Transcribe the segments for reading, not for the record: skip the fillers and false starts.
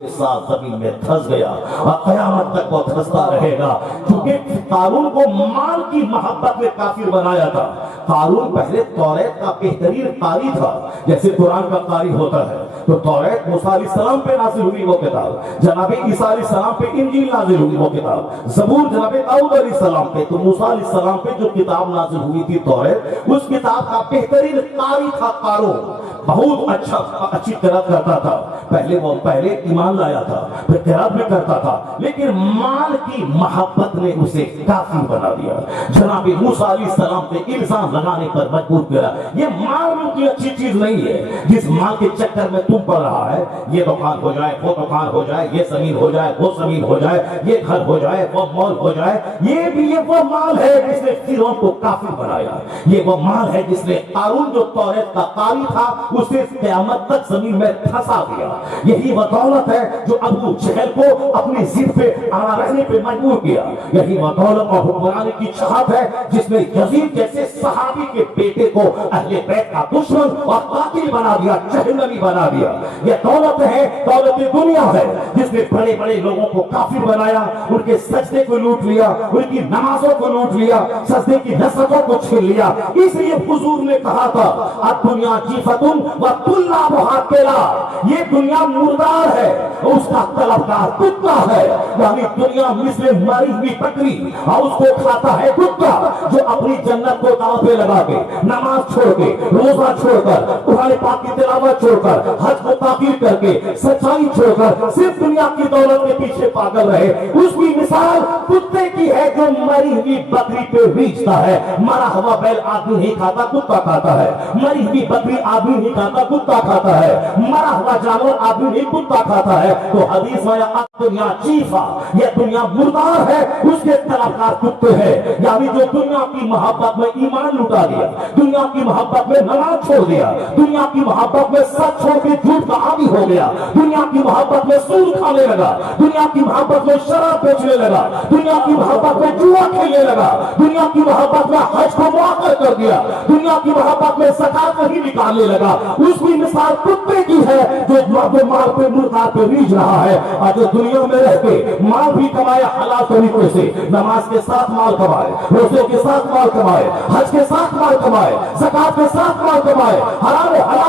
साथ जमीन में धंस गया और कयामत तक वो धंसता रहेगा, क्योंकि कारून को माल की मोहब्बत में काफिर बनाया था। कारून पहले तौरात का बेहतरीन कारी था, जैसे कुरान का कारी होता है। तो तौरात मूसा अलैहिस्सलाम पे नाजिल हुई वो किताब, जनाबे ईसा अलैहिस्सलाम पे इंजील नाजिल हुई वो किताब, जबूर जनाबे दाऊद अलैहिस्सलाम पे, तो मूसा अलैहिस्सलाम पे जो किताब नाजिल हुई थी तौरात, उस किताब का बेहतरीन कारी था कारून। बहुत अच्छी किरात करता था। पहले ईमान लाया था, फिर किरात में करता था, लेकिन माल की मोहब्बत ने उसे काफिर बना दिया। जनाबे मूसा अलैहिस्सलाम पे इल्जाम लगाने पर मजबूर किया। ये माल की अच्छी चीज नहीं है, जिस माल के चक्कर में तुम पड़ रहा है, ये दुकान हो जाए, वो दुकान हो जाए, ये जमीन हो जाए, वो जमीन हो जाए, ये घर हो जाए, वो मॉल हो जाए, ये वो माल है जिसने फिरौन को काफिर बनाया। ये वो माल है जिसने कारून जो तौरात का कारी था उसे क़यामत तक जमीन में धंसा दिया। यही वो दौलत है जो अबू जहल को अपनी जिद पे अड़ा रहने पे मजबूर किया। यही वो दौलत और हुक्मरानी की चाहत है जिसने यजीद जैसे सहाबी के बेटे को अहले बैत का दुश्मन और कातिल बना दिया, जहन्नमी बना दिया। यह दौलत है, दौलत दुनिया है, जिसने बड़े बड़े लोगों को काफिर बनाया, उनके सजदे को लूट लिया, उनकी नमाजों को लूट लिया, सजदे की नसरतों को छीन लिया। इसलिए हुजूर ने कहा था, अब दुनिया जीफतुन व तुल्ला मुहाकिला, ये दुनिया मुर्दार है, उसका तलबगार कुत्ता है। यानी दुनिया मिस्र मरी हुई बकरी और उसको खाता है कुत्ता, जो अपनी जन्नत को दांव पे लगा के, नमाज छोड़ के, रोजा छोड़कर, कुरान पाक की तिलावत छोड़कर, हज को ताकीर करके, सच्चाई छोड़कर सिर्फ दुनिया की दौलत के पीछे पागल रहे, उसकी मिसाल कुत्ते की है जो मरी हुई बकरी पे रीझता है। मरा हुआ बैल आदमी नहीं खाता, कुत्ता खाता है। मरी हुई बकरी आदमी नहीं खाता, कुत्ता खाता है। मरा हुआ जानवर आदमी नहीं, कुत्ता खाता है। तो हदीस में दुनिया चीफा, यह दुनिया मुर्दार है, उसके तलबगार कुत्ते हैं। यानी जो दुनिया की मोहब्बत में ईमान लुटा दिया, दुनिया की मोहब्बत में नमाज छोड़ दिया, दुनिया की मोहब्बत में सच छोड़ के झूठ का आदी हो गया, दुनिया की मोहब्बत में सूद खाने लगा, दुनिया की मोहब्बत में शराब बेचने लगा, दुनिया की मोहब्बत में जुआ खेलने लगा, दुनिया की मोहब्बत में हज को मुआक्कर कर दिया, दुनिया की मोहब्बत में ज़कात नहीं निकालने लगा, उसकी मिसाल कुत्ते की है जो माल पे मुर्दार पे रीझ रहा है। और जो दुनिया में रह के माल भी कमाए हलाल तरीके से, नमाज के साथ माल कमाए, रोजे के साथ माल कमाए, हज के साथ माल कमाए, ज़कात के साथ माल कमाए, हलाल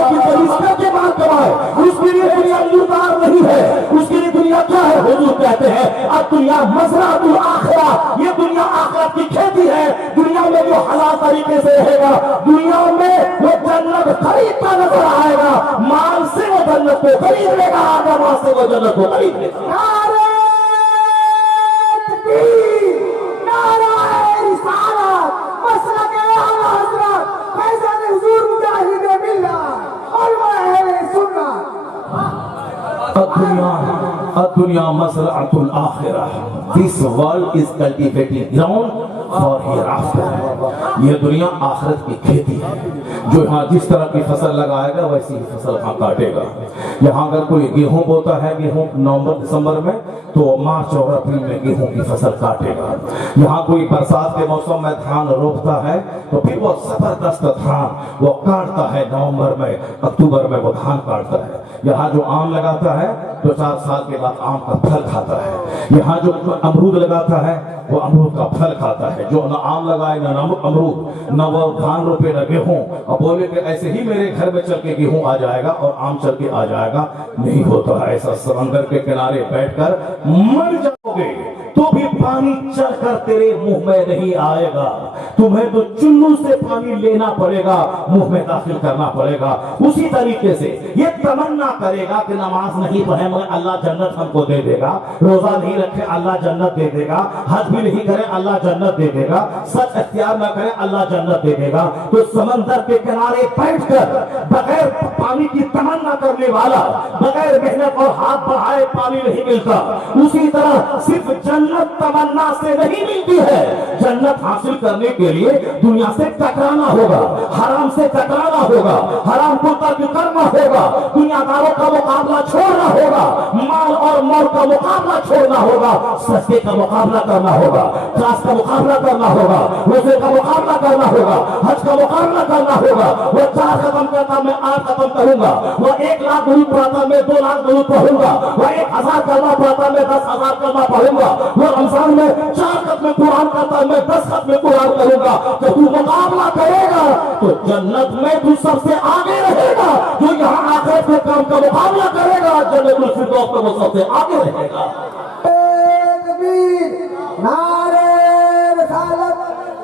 की तरीके के माल कमाए, उसके लिए दुनिया मुर्दार नहीं है। उसके लिए दुनिया क्या है? हुजूर कहते हैं अब दुनिया मज़राअतुल आखिरा, ये दुनिया आखिरत की खेती है। दुनिया में जो हलाल तरीके से रहेगा, दुनिया में वो जन्नत खरीदता नजर आएगा, माल से वो जन्नत को खरीद लेगा, आदम से वो जन्नत को खरीद लेगा। नारे तकबीर, नारे रिसालत, मसलक आला हज़रत फैज़ान हुजूर मुजाहिद मिल्लत और अहले सुन्नत। दुनिया मज़राअतुल आखिरा, this world is cultivating ground for hereafter. यह दुनिया आखिरत की खेती है, जो यहाँ जिस तरह की फसल लगाएगा वैसी ही फसल यहाँ काटेगा। यहाँ अगर कोई गेहूं बोता है, गेहूं नवंबर दिसंबर में, तो मार्च और अप्रैल में गेहूं की फसल काटेगा। यहाँ कोई बरसात के मौसम में धान रोपता है, तो फिर वो जबरदस्त धान वो काटता है नवंबर में, अक्टूबर में वो धान काटता है। यहाँ जो आम लगाता है तो 4 साल के बाद आम का फल खाता है। यहाँ जो अमरूद लगाता है वो अमरूद का फल खाता है। जो न आम लगाए न अमरूद, न वो धान रोपे न गेहूं, और बोले कि ऐसे ही मेरे घर में चल के गेहूं आ जाएगा और आम चल के आ जाएगा, नहीं होता है ऐसा। समंदर के किनारे बैठकर मर जाओगे तो भी पानी चढ़कर तेरे मुंह में नहीं आएगा, तुम्हें तो चुल्लू से पानी लेना पड़ेगा, मुंह में दाखिल करना पड़ेगा। उसी तरीके से ये तमन्ना करेगा कि नमाज नहीं पढ़े मगर अल्लाह जन्नत हमको दे देगा, रोजा नहीं रखे अल्लाह जन्नत दे देगा, हज भी नहीं करे अल्लाह जन्नत दे देगा, सच अख्तियार न करे अल्लाह जन्नत दे देगा। तो समंदर के किनारे बैठकर बगैर पानी की तमन्ना करने वाला, बगैर मेहनत और हाथ बढ़ाए पानी नहीं मिलता। उसी तरह सिर्फ जन्नत तमन्ना से नहीं मिलती है, जन्नत हासिल करने के लिए दुनिया से टकराना होगा, हराम से टकराना होगा, हराम को तर्क करना होगा, दुनियादारों का मुकाबला छोड़ना होगा, माल और मौत का मुकाबला छोड़ना होगा, सजदे का मुकाबला करना होगा, क्लास का मुकाबला करना होगा, रोजे का मुकाबला करना होगा, हज का मुकाबला करना होगा। वो 4 खत्म करता मैं 8 खत्म करूंगा, वो 1 लाख दुरूद पढ़ता मैं 2 लाख दुरूद पढ़ूंगा, वो 1000 कलमा पढ़ता मैं 10,000 कलमा पढ़ूंगा, वो रमजान में 4 खत्म कुरान करता मैं 10 खत्म कुरान करूंगा। तो तू मुकाबला करेगा तो जन्नत में तू सबसे आगे रहेगा। जो यहाँ आखिरत के काम का मुकाबला करेगा जन्नतुल फिरदौस में वो सबसे आगे रहेगा। नारे रिसालत,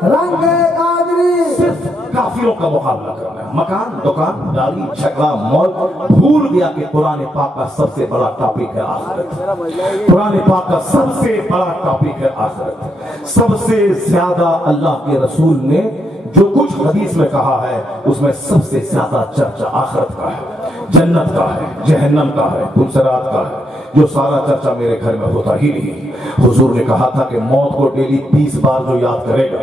रंगे कादरी। सिर्फ काफिरों का मुकाबला करना है। मकान, दुकान, गाड़ी, झगड़ा, मौत, भूल गया कि कुरान पाक का सबसे बड़ा टॉपिक है आखिरत। कुरान पाक का सबसे बड़ा टॉपिक है आखिरत। सबसे ज्यादा अल्लाह के रसूल ने जो कुछ हदीस में कहा है उसमें सबसे ज्यादा चर्चा आखिरत का है, जन्नत का है, जहन्नम का है, पुलसरात का है। जो सारा चर्चा मेरे घर में होता ही नहीं। हुजूर ने कहा था कि मौत को डेली 30 बार जो याद करेगा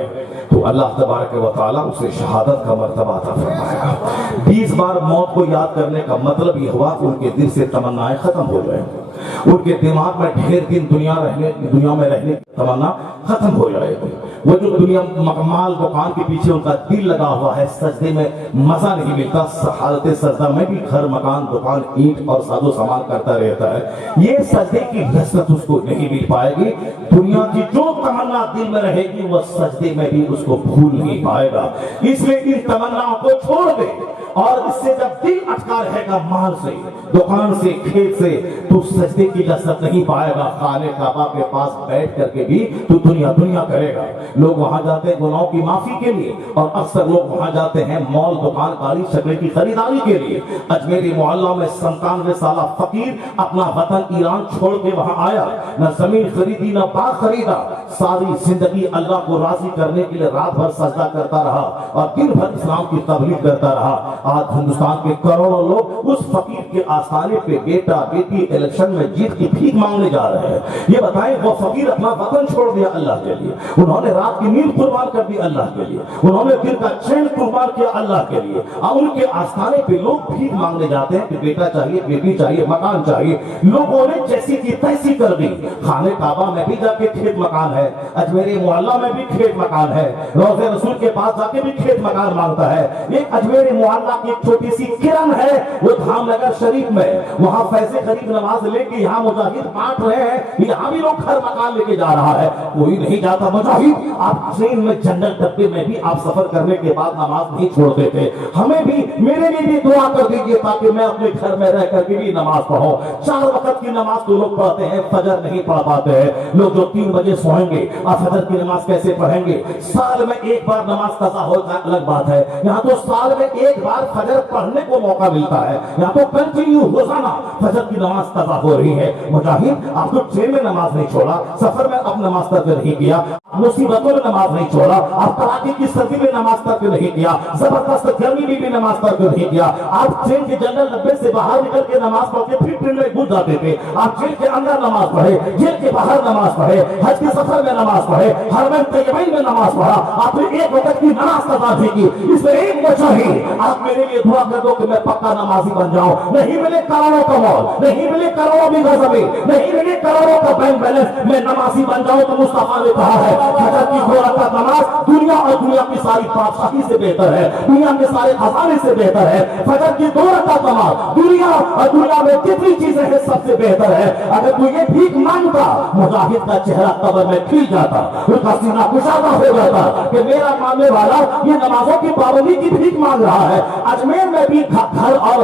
तो अल्लाह तबारक व तआला उसे शहादत का मर्तबा अता फरमाएगा। 20 बार मौत को याद करने का मतलब यह हुआ कि उनके दिल से तमन्नाएं खत्म हो जाएंगी, उनके दिमाग में ढेर दिन दुनिया में रहने की तमन्ना खत्म हो जाएगी। वो जो दुनिया मकमाल दुकान के पीछे उनका दिल लगा हुआ है, सजदे में मजा नहीं मिलता, हालत सजदा में भी घर मकान दुकान ईंट और साजो सामान करता रहता है। ये सजदे की लज्जत उसको नहीं मिल पाएगी। दुनिया की जो तमन्ना दिल में रहेगी वह सजदे में भी उसको भूल नहीं पाएगा। इसलिए इन तमन्नाओं को छोड़ दे और इससे जब दिल अटका रहेगा माल से, दुकान से, खेत से, तो सजदे की लज्जत नहीं पाएगा। खाने काबा के पास बैठ करके भी तो दुनिया करेगा। लोग वहां जाते हैं गुनाहों की माफी के लिए और अक्सर लोग वहां जाते हैं मॉल, दुकान, गाड़ी, शक्ल की खरीदारी के लिए। अजमेरी मोहल्ला में 97 साल फकीर अपना वतन ईरान छोड़ के वहां आया, न जमीन खरीदी न बाग खरीदा, सारी जिंदगी अल्लाह को राजी करने के लिए रात भर सजदा करता रहा और दिन भर इस्लाम की तबलीग करता रहा। आज हिंदुस्तान के करोड़ों लोग उस फकीर के आस्थाने पे बेटा बेटी इलेक्शन में जीत की भीख मांगने जा रहे हैं। ये बताएं वो फकीर अपना वतन छोड़ दिया अल्लाह के लिए, उन्होंने रात की नींद कुर्बान कर दी अल्लाह के लिए, उन्होंने दिन का चैन कुर्बान किया अल्लाह के लिए, और उनके आस्थाने पे लोग भीख मांगने जाते हैं कि बेटा चाहिए, बेटी चाहिए, मकान चाहिए। लोगों ने जैसी की तैसी कर दी। खाने काबा में भी जाके खेत मकान है, अजमेरी मोहल्ला में भी खेत मकान है, रोज़े रसूल के पास जाके भी खेत मकान मांगता है। एक अजमेरी मोहल्ला की एक छोटी सी किरण है, वो धामनगर शरीफ में, वहां पैसे खरीद नमाज लेके यहाँ मुजाहिद बांट रहे हैं, यहाँ भी लोग घर मकान लेके जा रहा है, कोई नहीं जाता मुजाहिद। आप ट्रेन में जनरल डब्बे में भी आप सफर करने के बाद नमाज नहीं छोड़ते थे। हमें भी, मेरे लिए भी दुआ कर दीजिए ताकि मैं अपने घर में रह करके भी नमाज पढ़ूं। 4 वक्त की नमाज तो लोग पढ़ते हैं, फजर नहीं पढ़ पाते हैं। लोग जो 3 बजे सोएंगे और फजर की नमाज कैसे पढ़ेंगे? साल में एक बार नमाज कज़ा होगा अलग बात है, यहाँ तो साल में एक बार फजर पढ़ने को मौका मिलता है। यहाँ तो कंटिन्यू रोजाना फजर की नमाज कज़ा हो रही है। मुजाहिद आप तो ट्रेन में नमाज नहीं छोड़ा, सफर में अब नमाज तक नहीं किया, मुसीबतों में नमाज नहीं छोड़ा, आप कड़ाके की सर्दी में नमाज तक नहीं किया, जबरदस्त गर्मी में भी नमाज तक नहीं किया। आप ट्रेन के जनरल डब्बे से बाहर निकल के नमाज पढ़ के फिर ट्रेन में घुस जाते थे। आप जेल के अंदर नमाज पढ़े, जेल के बाहर नमाज पढ़े, हज के सफर में नमाज पढ़े, हरम तैयबा में नमाज पढ़ा, आपने एक वक्त की नमाज कज़ा नहीं की। इसमें एक वजह ही आप मेरे लिए दुआ कर दो कि मैं पक्का नमाजी बन जाऊं। नहीं मिले करोड़ों का मॉल, नहीं मिले करोड़ों बीघा जमीन, नहीं मिले करोड़ों का बैंक बैलेंस, मैं नमाजी बन जाऊं तो मुस्तफा ने कहा है फजर की 2 रकात नमाज दुनिया और दुनिया की सारी बादशाही से बेहतर है, दुनिया के सारे खजाने से बेहतर है। फजर की 2 रकात नमाज दुनिया और दुनिया में जितनी चीजें हैं सबसे बेहतर है। अगर तू ये भीख मांगता, मुजाहिद का चेहरा कब्र में खिल जाता, उसका सीना कुशादा हो जाता कि मेरा मांगने वाला ये नमाजों की पाबंदी की भीख मांग रहा है। अजमेर में भी घर और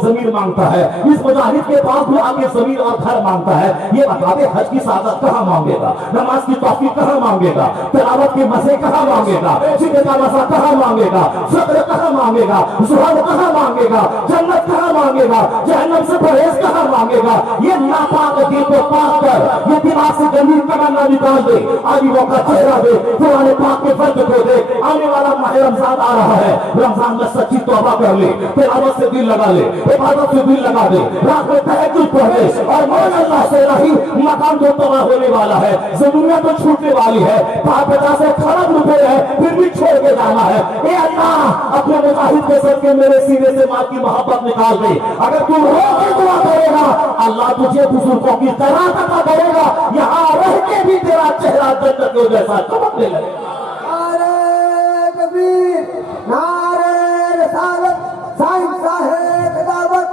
जमीन मांगता है, इस मुजाहिद के पास भी आके जमीन और घर मांगता है। ये बता दे हज की सादत कहाँ मांगेगा, नमाज की तौफीक कहाँ मांगेगा, तिलावत के मजे कहाँ मांगेगा, जिक्र का मजा कहाँ मांगेगा, ज़िक्र कहाँ मांगेगा, ज़ुहद कहाँ मांगेगा, जन्नत कहाँ मांगेगा, जहन्नम से परहेज कहाँ मांगेगा। ये नापाक दिल को पाक कर, ये दिमाग से जमीन तमन्ना निकाल दे, आलिमों का चेहरा दे, कुरान पाक के फर्ज को दे। आने वाला माह रमजान आ रहा है, रमजान में सच्ची तौबा कर ले, तिलावत से दिल लगा ले, इबादत से दिल लगा दे, रात में तहज्जुद पढ़ ले और मौला अल्लाह से रही। मकान तो तबाह होने वाला है, ज़मीनें तो छूटने वाली है, 50 खरब रुपए है फिर भी छोड़ के जा जाना है। ए अल्लाह, अपने मुजाहिद के सर के मेरे सीने से माँ की मोहब्बत निकाल दे। अगर तू रो के दुआ करेगा, अल्लाह तुझे बुजुर्गों की तरह अता करेगा। यहाँ रह के भी तेरा चेहरा जन्नत के जैसा चमकने लगेगा। नारे तकबीर, नारे रिसालत, साईं साहेब खिलाफत।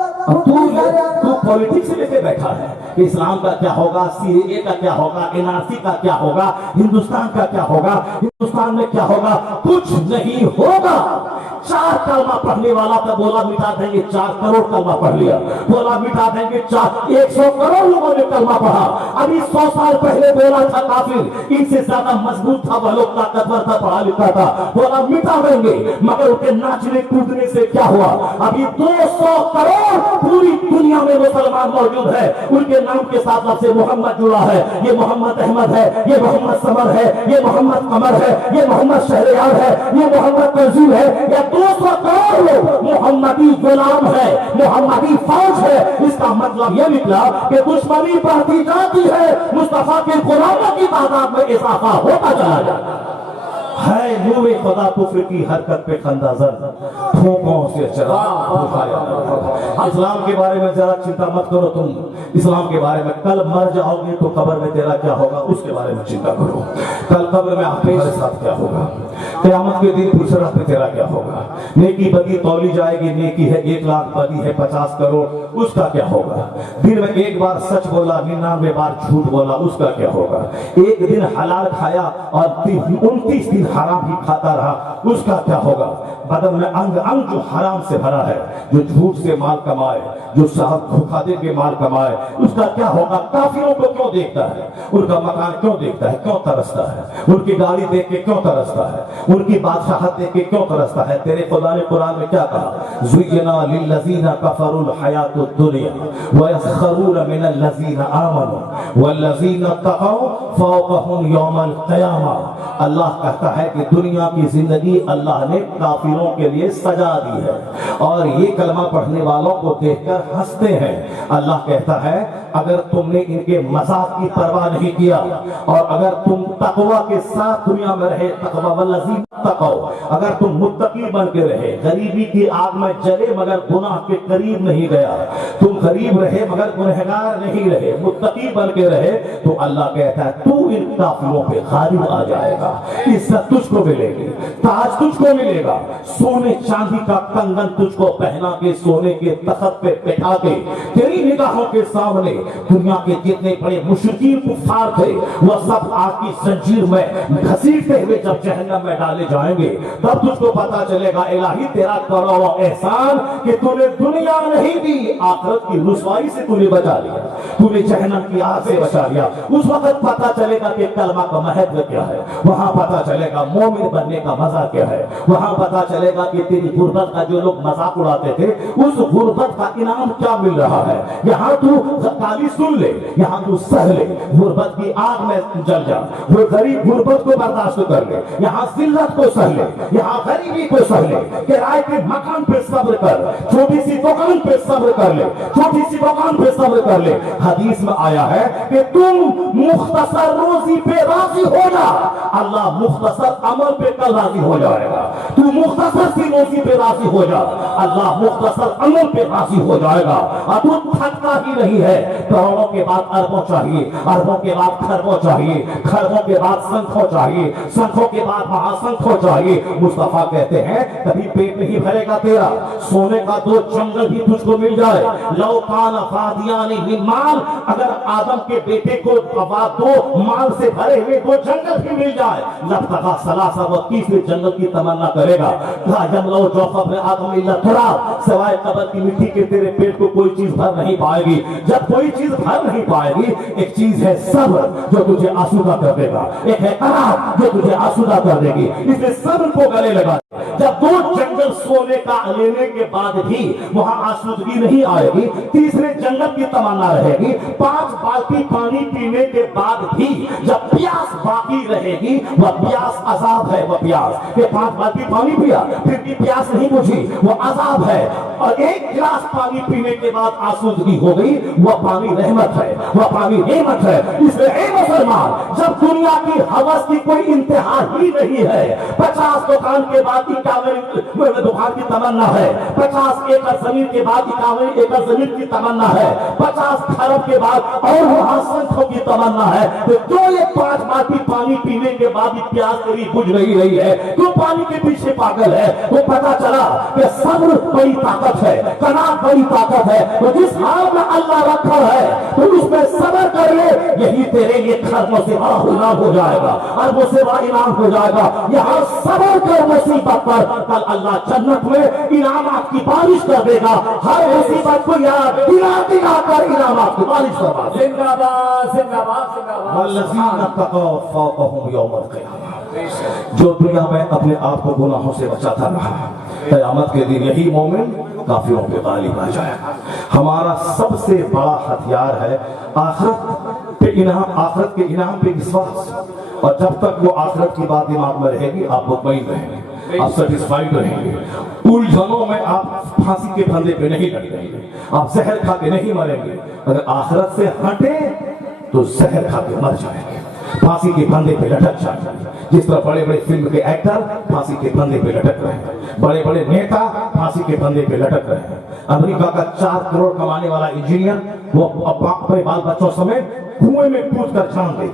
तू पॉलिटिक्स लेके बैठा है कि इस्लाम का क्या होगा, सीएए का क्या होगा, एनआरसी का क्या होगा, हिंदुस्तान का क्या होगा, हिंदुस्तान में क्या होगा। कुछ नहीं होगा। 4 कलमा पढ़ने वाला था, बोला मिटा देंगे 4 करोड़ कलमा पढ़ लिया, बोला मिटा देंगे 100 करोड़ लोगों ने कलमा पढ़ा। अभी 100 साल पहले बोला था काफिर, इनसे ज्यादा मजबूत था, वह लोग ताकतवर था, पढ़ा लिखा था, बोला मिटा देंगे। मगर उनके नाचने कूदने से क्या हुआ? अभी 200 करोड़ पूरी दुनिया में मुसलमान मौजूद है। उनके नाम के साथ से मोहम्मद जुड़ा है। ये मोहम्मद अहमद है, ये मोहम्मद समर है, ये मोहम्मद कमर है, ये मोहम्मद शहरयार है, ये मोहम्मद तंजीम है। या 200 करोड़ लोग मोहम्मदी गुलाम है, मोहम्मदी फौज है। इसका मतलब यह निकला कि दुश्मनी बढ़ती जाती है, मुस्तफा के गुलामों की तादाद में इजाफा होता चला जाता है। नूरे खुदा कुफ्र की हरकत पे खंदाजर ठोकों से चराग उठाया। इस्लाम के बारे में जरा चिंता मत करो तुम। इस्लाम के बारे में कल मर जाओगे तो कब्र में तेरा क्या होगा उसके बारे में चिंता करो। कल कब्र में आपके साथ क्या होगा, क़यामत के दिन पुरसरात पे तेरा क्या होगा। नेकी बदी तौली जाएगी, नेकी है 1 लाख, बदी है 50 करोड़, उसका क्या होगा। दिन में 1 बार सच बोला, 99 बार झूठ बोला, उसका क्या होगा। एक दिन हलाल खाया और 29 दिन हराम ही खाता रहा, उसका क्या होगा। बदन में अंग अंग जो हराम से भरा है, जो झूठ से माल कमाए, जो साहब धोखा के माल कमाए, उसका क्या होगा। काफिरों को क्यों देखता है, उनका मकान क्यों देखता है, क्यों तरसता है, उनकी गाड़ी देख के क्यों तरसता है, उनकी बादशाहत देख के क्यों तरसता है। तेरे खुदा ने कुरान में क्या कहा, ज़ुय्यना लिल्लज़ीना कफ़रुल हयातुद दुनिया व यस्खरून मिनल लज़ीना आमनू वल्लज़ीना तक़ौ फ़ौक़हुम यौमल क़ियामा। अल्लाह कहता है कि दुनिया की जिंदगी अल्लाह ने काफिरों के लिए सजा दी है और ये कलमा पढ़ने वालों को देखकर हंसते हैं। अल्लाह कहता है अगर तुमने इनके मजाक की परवाह नहीं किया और अगर तुम तकवा के साथ दुनिया में रहे, तकवा वल्लज़ीना तक़ौ, अगर तुम मुत्तकी बन के रहे, गरीबी की आग में जले मगर गुनाह के करीब नहीं गया, तुम गरीब रहे मगर गुनहगार नहीं रहे, मुत्तकी बन के रहे, तो अल्लाह कहता है तू इन काफिरों पे गालिब आ जाएगा। इज्जत तुझको मिलेगी, ताज तुझको मिलेगा, सोने चांदी का कंगन तुझको पहना के सोने के तख्त पे बैठा के तेरी निगाहों के सामने दुनिया के जितने बड़े मुशरिकीन कुफ्फार थे वह सब आग की जंजीर में घसीटते हुए जब जहन्नम में डाले जाएंगे, तब तुझको पता चलेगा इलाही तेरा करा हुआ एहसान कि तूने दुनिया नहीं दी, आखिरत की रुसवाई से तूने बचा लिया, तूने जहन्नम की आग से बचा लिया। उस वक्त पता चलेगा कि कलमा का महत्व क्या है, वहां पता चलेगा मोमिन बनने का मजा क्या है, वहां पता चलेगा कि तेरी गुर्बत का जो लोग मजाक उड़ाते थे उस गुर्बत का इनाम क्या मिल रहा है। यहाँ तू गाली सुन ले, यहाँ तू सह ले, गुर्बत की आग में जल जा, वो गरीब गुर्बत को बर्दाश्त कर ले, यहाँ जिल्लत को सह ले, यहाँ गरीबी को सह ले, किराए के मकान पे सब्र कर, छोटी सी दुकान पे सब्र कर ले, छोटी सी दुकान पे सब्र कर ले। हदीस में आया है कि तुम मुख्तसर रोजी पे राजी हो जा, अल्लाह मुख्तसर अमल पे कल राजी हो जाएगा। तू मुख्तसर सी रोजी पे राजी हो जा, अल्लाह मुख्तसर अमल पे राजी हो जाएगा। और तू थकता ही नहीं है, करोड़ों के बाद अरबों चाहिए, अरबों के बाद खरबों चाहिए, खरबों के बाद संखों चाहिए, संखों के बाद महासंखों चाहिए। मुस्तफा कहते हैं कभी पेट नहीं भरेगा तेरा, सोने का 2 जंगल भी तुझको मिल जाए, लौ कान फादियानी मिन माल, अगर आदम के बेटे को 2 माल से भरे हुए 2 जंगल भी मिल जाए, लबतगा सलासा व 30वें जंगल की तमन्ना करेगा। सिवाय कब्र की मिट्टी के तेरे पेट को कोई चीज भर नहीं पाएगी। जब कोई चीज भर नहीं पाएगी, एक चीज है सब्र जो तुझे आसूदा कर देगा, एक है करार जो तुझे आसूदा कर देगी। इसलिए सब्र को गले लगा। जब 2 जंगल सोने का लेने के बाद भी वहां आसूदगी नहीं आएगी, तीसरे जंगल की तमन्ना रहेगी, 5 बाल्टी पानी पीने के बाद भी जब प्यास बाकी रहेगी, वह प्यास अजाब है। वह प्यास के 5 बाल्टी पानी पिया फिर भी प्यास नहीं बुझी, वह अजाब है। और 1 गिलास पानी पीने के बाद आसूदगी हो गई, वह पानी रहमत है, वह पानी नेमत है। इसलिए मुसलमान, जब दुनिया की हवस की कोई इंतहा ही नहीं है, 50 दुकान के बाद 51 दुकान की तमन्ना है, 50 एकड़ जमीन के बाद 51 एकड़ जमीन की तमन्ना है, 50 खरब के बाद और महासंख्यों की तमन्ना है। तो जो ये 5 बाल्टी पानी पीने के बाद भी प्यास तेरी बुझ नहीं रही है, क्यों पानी के पीछे पागल है? तो पता चला कि सब्र बड़ी ताकत है, कनात बड़ी ताकत है। तो जिस हाल में अल्लाह रखा है तो उसमें सब्र कर ले, यही तेरे लिए खर्मों से बड़ा इनाम हो जाएगा, अरबों से बड़ा इनाम हो जाएगा। यहाँ सब्र कर मुसीबत पर, कल अल्लाह जन्नत में इनामात की बारिश कर देगा। हर मुसीबत को याद दिला दिला कर इनामात की बारिश करवा देगा। जिंदाबाद जिंदाबाद जिंदाबाद। वल्लज़ीना तक़ौ फ़ौक़हुम यौमल क़ियामा, जो दुनिया में अपने आप को गुनाहों से बचाता रहा, क़यामत के दिन यही मोमिन काफिरों पे गालिब आ जाएगा। हमारा सबसे बड़ा हथियार है आखिरत पे इनाम, आखिरत के इनाम पे विश्वास। और जब तक वो आखिरत की बात दिमाग में रहेगी, आप मुतमईन रहेंगे, आप सेटिस्फाइड रहेंगे। उलझनों में आप फांसी के फंदे पे नहीं लटकेंगे, आप जहर खा के नहीं मरेंगे। अगर आखिरत से हटे तो जहर खा के मर जाएंगे, फांसी के फंदे पे लटक जाएंगे। जिस तरह बड़े बड़े फिल्म के एक्टर फांसी के फंदे पे लटक रहे हैं, बड़े बड़े नेता फांसी के फंदे पे लटक रहे हैं। अमेरिका का 4 करोड़ कमाने वाला इंजीनियर वो अपने बाल बच्चों समेत कुएं में कूद कर जान दे,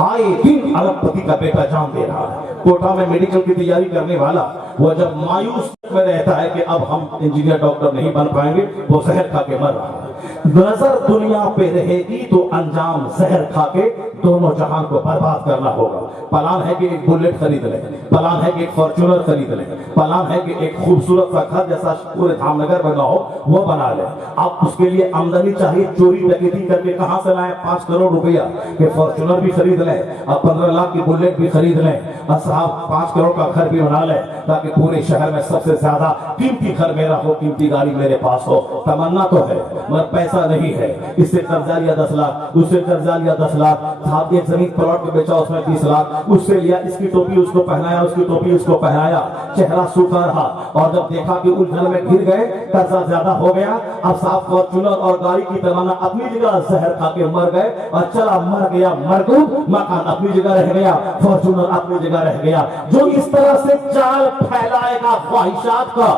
आए दिन अरबपति का बेटा जान दे रहा है। कोटा में मेडिकल की तैयारी करने वाला वो जब मायूस में रहता है कि अब हम इंजीनियर डॉक्टर नहीं बन पाएंगे, वो जहर खा के मर रहा है। नजर दुनिया पे रहेगी तो अंजाम जहर खा के दोनों जहान को बर्बाद करना होगा। प्लान है कि एक बुलेट खरीद ले, प्लान है कि एक फॉर्च्यूनर खरीद ले, प्लान है कि एक खूबसूरत सा घर जैसा पूरे धामनगर बना हो वो बना ले। आप उसके लिए आमदनी चाहिए, चोरी डकैती करके कहां से लाए 5 करोड़ रुपया के फॉर्च्यूनर भी खरीद ले, अब 15 लाख की बुलेट भी खरीद ले, और साहब 5 करोड़ का घर भी बना ले, ताकि पूरे शहर में सबसे ज्यादा कीमती घर मेरा हो, कीमती गाड़ी मेरे पास हो। तमन्ना तो है मगर पैसा नहीं है। इससे कर्जा लिया 10 लाख, उससे कर्जा लिया 10 लाख, साहब एक जमीन प्लॉट बेचा उसमें 20 लाख, उससे लिया, इसकी टोपी उसको पहनाया, उसकी टोपी उसको पहनाया, चेहरा सूखा रहा। और जब देखा कि उलझन में घिर गए, कर्जा ज्यादा हो गया, अब साहब फॉर्च्यूनर और गाड़ी की तमन्ना अपनी जगह जहर खा के मर गए, और चला मर गया मरदूम, मकान अपनी जगह रह गया, फॉर्च्यूनर अपनी जगह रह गया। जो इस तरह से जाल फैलाएगा ख्वाहिशात का,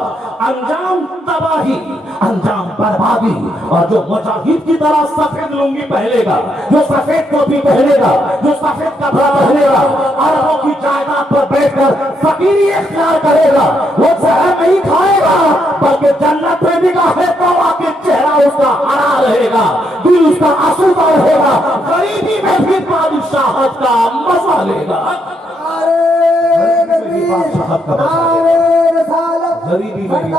अंजाम तबाही, अंजाम बर्बादी। और जो मुजाहिद की तरह सफेद लुंगी पहनेगा, जो सफेद टोपी पहनेगा, जो सफेद कपड़ा पहनेगा, अरबों की जायदाद पर बैठकर फकीरी इख्तियार करेगा, वो जहर नहीं खाएगा, बल्कि जन्नत में निगाहे तौबा के चेहरा उसका हरा रहेगा, दिल उसका आसूदा रहेगा, गरीबी में भी बादशाहत का मजा लेगा। गरीबी में भी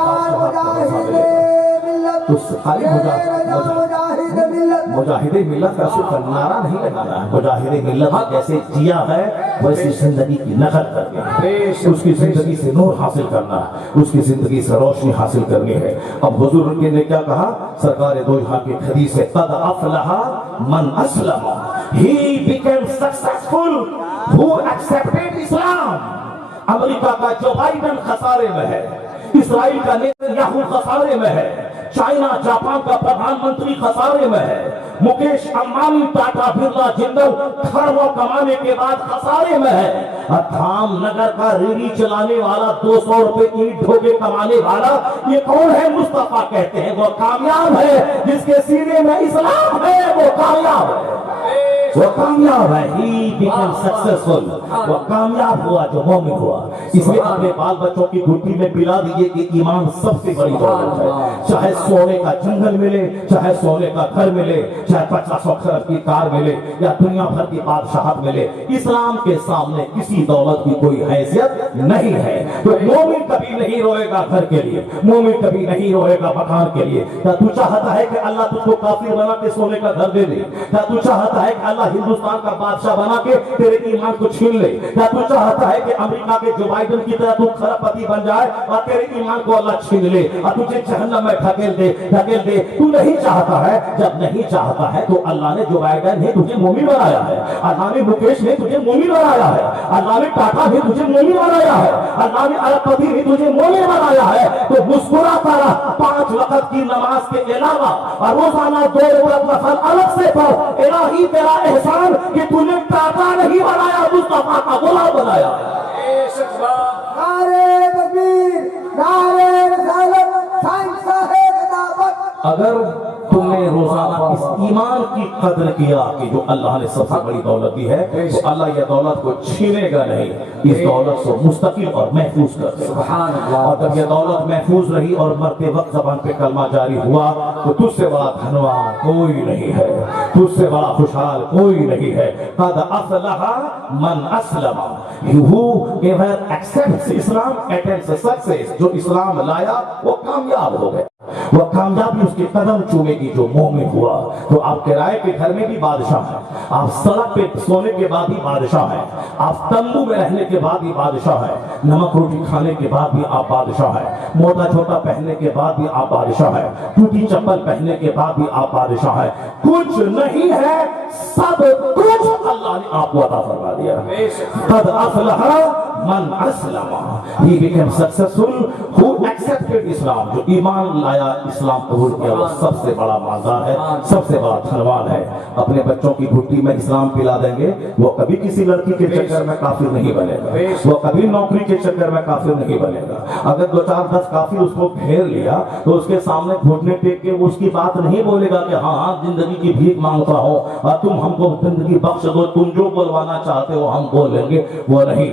मुजाहिदे मिल्लत का सिर्फ नारा नहीं लगाना है, मुजाहिदे मिल्लत जैसे जिया है वैसी जिंदगी की नकल करके उसकी जिंदगी से नूर हासिल करना है, उसकी जिंदगी से रोशनी हासिल करनी है। अब हुजूर ने क्या कहा, सरकार दो जहां की हदीस है, कद अफलहा मन Aslam, he became successful who accepted Islam. America का जो बाइडेन खसारे में है, इसराइल का नेतन्याहू खसारे में है, चाइना जापान का प्रधानमंत्री खसारे में है, मुकेश अंबानी टाटा बिरला जिंदल खरबों कमाने के बाद खसारे में है, और धामनगर का रेडी चलाने वाला 200 रुपए ईंट ढोके कमाने वाला ये कौन है? मुस्तफा कहते हैं वो कामयाब है, जिसके सीने में इस्लाम है वो कामयाब है, वो कामयाब है। ही बिकम सक्सेसफुल, वो कामयाब हुआ जो मोमिन हुआ। इसलिए अपने बाल बच्चों की घुट्टी में पिला दीजिए कि ईमान सबसे बड़ी दौलत है। चाहे सोने का जंगल मिले, चाहे सोने का घर मिले, चाहे 50 खरब की कार मिले, या दुनिया भर की बादशाहत मिले, इस्लाम के सामने किसी दौलत की कोई हैसियत नहीं है। तो मोमिन कभी नहीं रोएगा घर के लिए, मोमिन कभी नहीं रोएगा मकान के लिए। क्या तू चाहता है कि अल्लाह तुझको काफिर बना के सोने का घर दे दे? क्या तू चाहता है कि अल्लाह हिंदुस्तान का बादशाह बना के तेरे ईमान को छीन ले? क्या तू चाहता है कि अमेरिका के जो बाइडेन की तरह तू खरबपति बन जाए और तेरे ईमान को अल्लाह छीन ले और तुझे जहन्नम में ढकेल दे, ढकेल दे? तू नहीं चाहता है। जब नहीं चाहता है तो अल्लाह ने जो बाइडेन है तुझे मोमिन बनाया है, अल्लाह ने मुकेश ने तुझे मोमिन बनाया है, अल्लाह ने टाटा ने तुझे मोमिन बनाया है, अल्लाह ने अरबपति ने तुझे मोमिन बनाया है। तो मुस्कुराता रहा, 5 वक्त की नमाज के अलावा और रोजाना 2 रकात नफल अलग से पढ़। इलाही तेरा एहसान कि तूने काका नहीं बनाया, मुस्तफा का गुलाम बनाया। बेशक वाह। नारे तकबीर, नारे रिसालत, साइंस है किताबत। अगर तुमने रोजाना इस ईमान की कदर किया कि जो अल्लाह ने सबसे बड़ी दौलत दी है, तो अल्लाह यह दौलत को छीनेगा नहीं, इस दौलत को मुस्तकिल और महफूज कर देगा। सुभान अल्लाह। और जब यह दौलत महफूज रही और मरते वक्त जबान पे कलमा जारी हुआ, तो तुझसे बड़ा धनवान कोई नहीं है, तुझसे बड़ा खुशहाल कोई नहीं है। कद अफलहा मन अस्लमा, whoever accepts Islam attains success. जो इस्लाम लाया वो कामयाब हो गया, वह कामयाबी उसके कदम चूमेगी जो मोमिन हुआ। तो आप किराए के घर में भी बादशाह हैं, आप सड़क पे सोने के बाद भी बादशाह हैं, आप तंबू में रहने के बाद भी बादशाह हैं, नमक रोटी खाने के बाद भी आप बादशाह हैं, मोटा छोटा पहनने के बाद भी आप बादशाह हैं, टूटी चप्पल पहनने के बाद भी आप बादशाह हैं। कुछ नहीं है, सब कुछ अल्लाह ने आपको अता फरमा दिया। कद अफलहा मन अस्लमा, he became successful who accepted Islam। जो ईमान लाया, इस्लाम कबूल किया, वो सबसे बड़ा मालदार है, सबसे बड़ा धनवान है। अपने बच्चों की भुट्टी में इस्लाम पिला देंगे, वो कभी किसी लड़की के चक्कर में काफिर नहीं बनेगा, वो कभी नौकरी के चक्कर में काफिर नहीं बनेगा। अगर 2-4-10 काफिर उसको घेर लिया तो उसके सामने घुटने टेक के वो उसकी बात नहीं बोलेगा कि हाँ जिंदगी की भीख मांगता हो और तुम हमको जिंदगी बख्श दो, तुम जो बोलवाना चाहते हो हम बोल लेंगे, वो नहीं।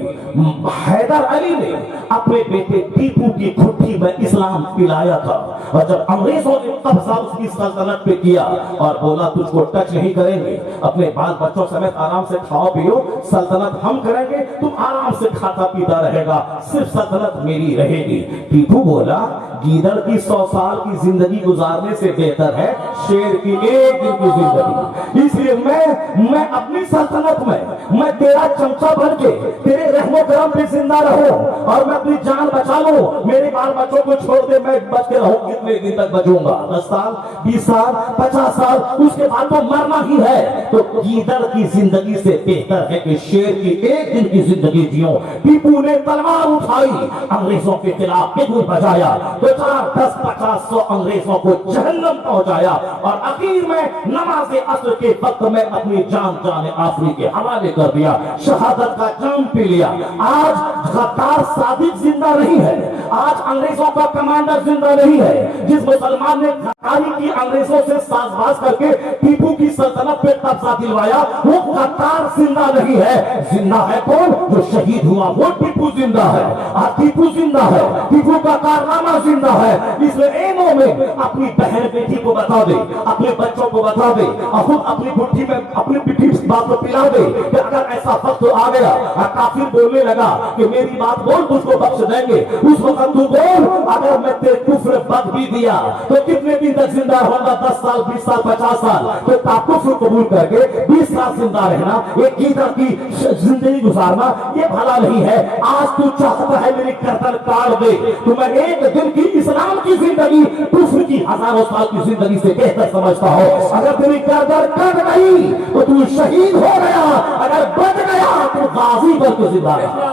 हैदर अली ने अपने बेटे टीपू की भुट्टी में इस्लाम पिलाया था, और जब अंग्रेजों ने कब्जा उसकी सल्तनत पे किया और बोला तुझको टच नहीं करेंगे, अपने बाल बच्चों समेत आराम से खाओ पियो, सल्तनत हम करेंगे, तुम आराम से खाता पीता रहेगा, सिर्फ सल्तनत मेरी रहेगी। टीपू बोला गीदड़ की 100 साल की जिंदगी गुजारने से बेहतर है शेर की एक दिन की जिंदगी। इसलिए मैं अपनी सल्तनत में मैं तेरा चमचा बन के तेरे रहमो करम पे जिंदा रहूं और मैं अपनी जान बचा लूं, मेरे बाल बच्चों को छोड़ दे, मैं बच के रहूं। कितने दिन तक बचूंगा? 10 साल, 20 साल, 50 साल, उसके बाद तो मरना ही है। तो गीदड़ की जिंदगी से बेहतर है कि शेर की एक दिन की जिंदगी जियो। टीपू ने तलवार उठाई, अंग्रेजों के खिलाफ बिगुल बजाया, 2-4-10-50-100 अंग्रेजों को जहन्नम पहुंचाया और आखिर में नमाज़े असर के वक्त में अपनी जान जाने आखिरी के हवाले कर दिया, शहादत का जाम पी लिया। आज गद्दार सादिक जिंदा नहीं है, आज अंग्रेजों का कमांडर जिंदा नहीं है। जिस मुसलमान ने गद्दारी की, अंग्रेजों से साजबाज करके टीपू की सल्तनत पे कब्जा दिलवाया, वो गद्दार जिंदा नहीं है। जिंदा है कौन? जो शहीद हुआ, वो टीपू जिंदा है। आज टीपू जिंदा है, टीपू का कारनामा जिंदा है। इसलिए ए मोमिन अपनी बहन बेटी को बता दे, अपने बच्चों को बता दे, और खुद अपनी बुद्धि में अपनी पिठी बात को पिला दे कि अगर ऐसा वक्त आ गया और काफिर बोलने लगा कि मेरी बात बोल तुझको बख्श देंगे, उस वक्त तू बोल अगर मैं तेरे कुफ्र बद भी दिया तो कितने दिन तक जिंदा होगा? 10 साल, 20 साल, 50 साल। तो कुफ्र कबूल करके 20 साल जिंदा रहना, एक गीदड़ की जिंदगी गुजारना, ये भला नहीं है। आज तू चाहता है मेरी गर्दन काट दे, तो मैं एक दिन की इस्लाम की जिंदगी कुफ्र की हजारों साल की जिंदगी से बेहतर समझता हो। अगर तेरी गर्दन कट गई तो तू शहीद हो गया, अगर बच गया तो गाजी बन के जिंदा रहा।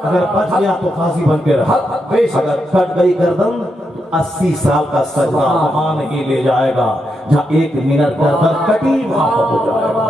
अगर बच गया तो गाजी बन के रहा, अगर कट गई गर्दन 80 साल का सजदा वहां नहीं ले जाएगा, जहां 1 मिनट गर्दन कटी वहां पर हो जाएगा।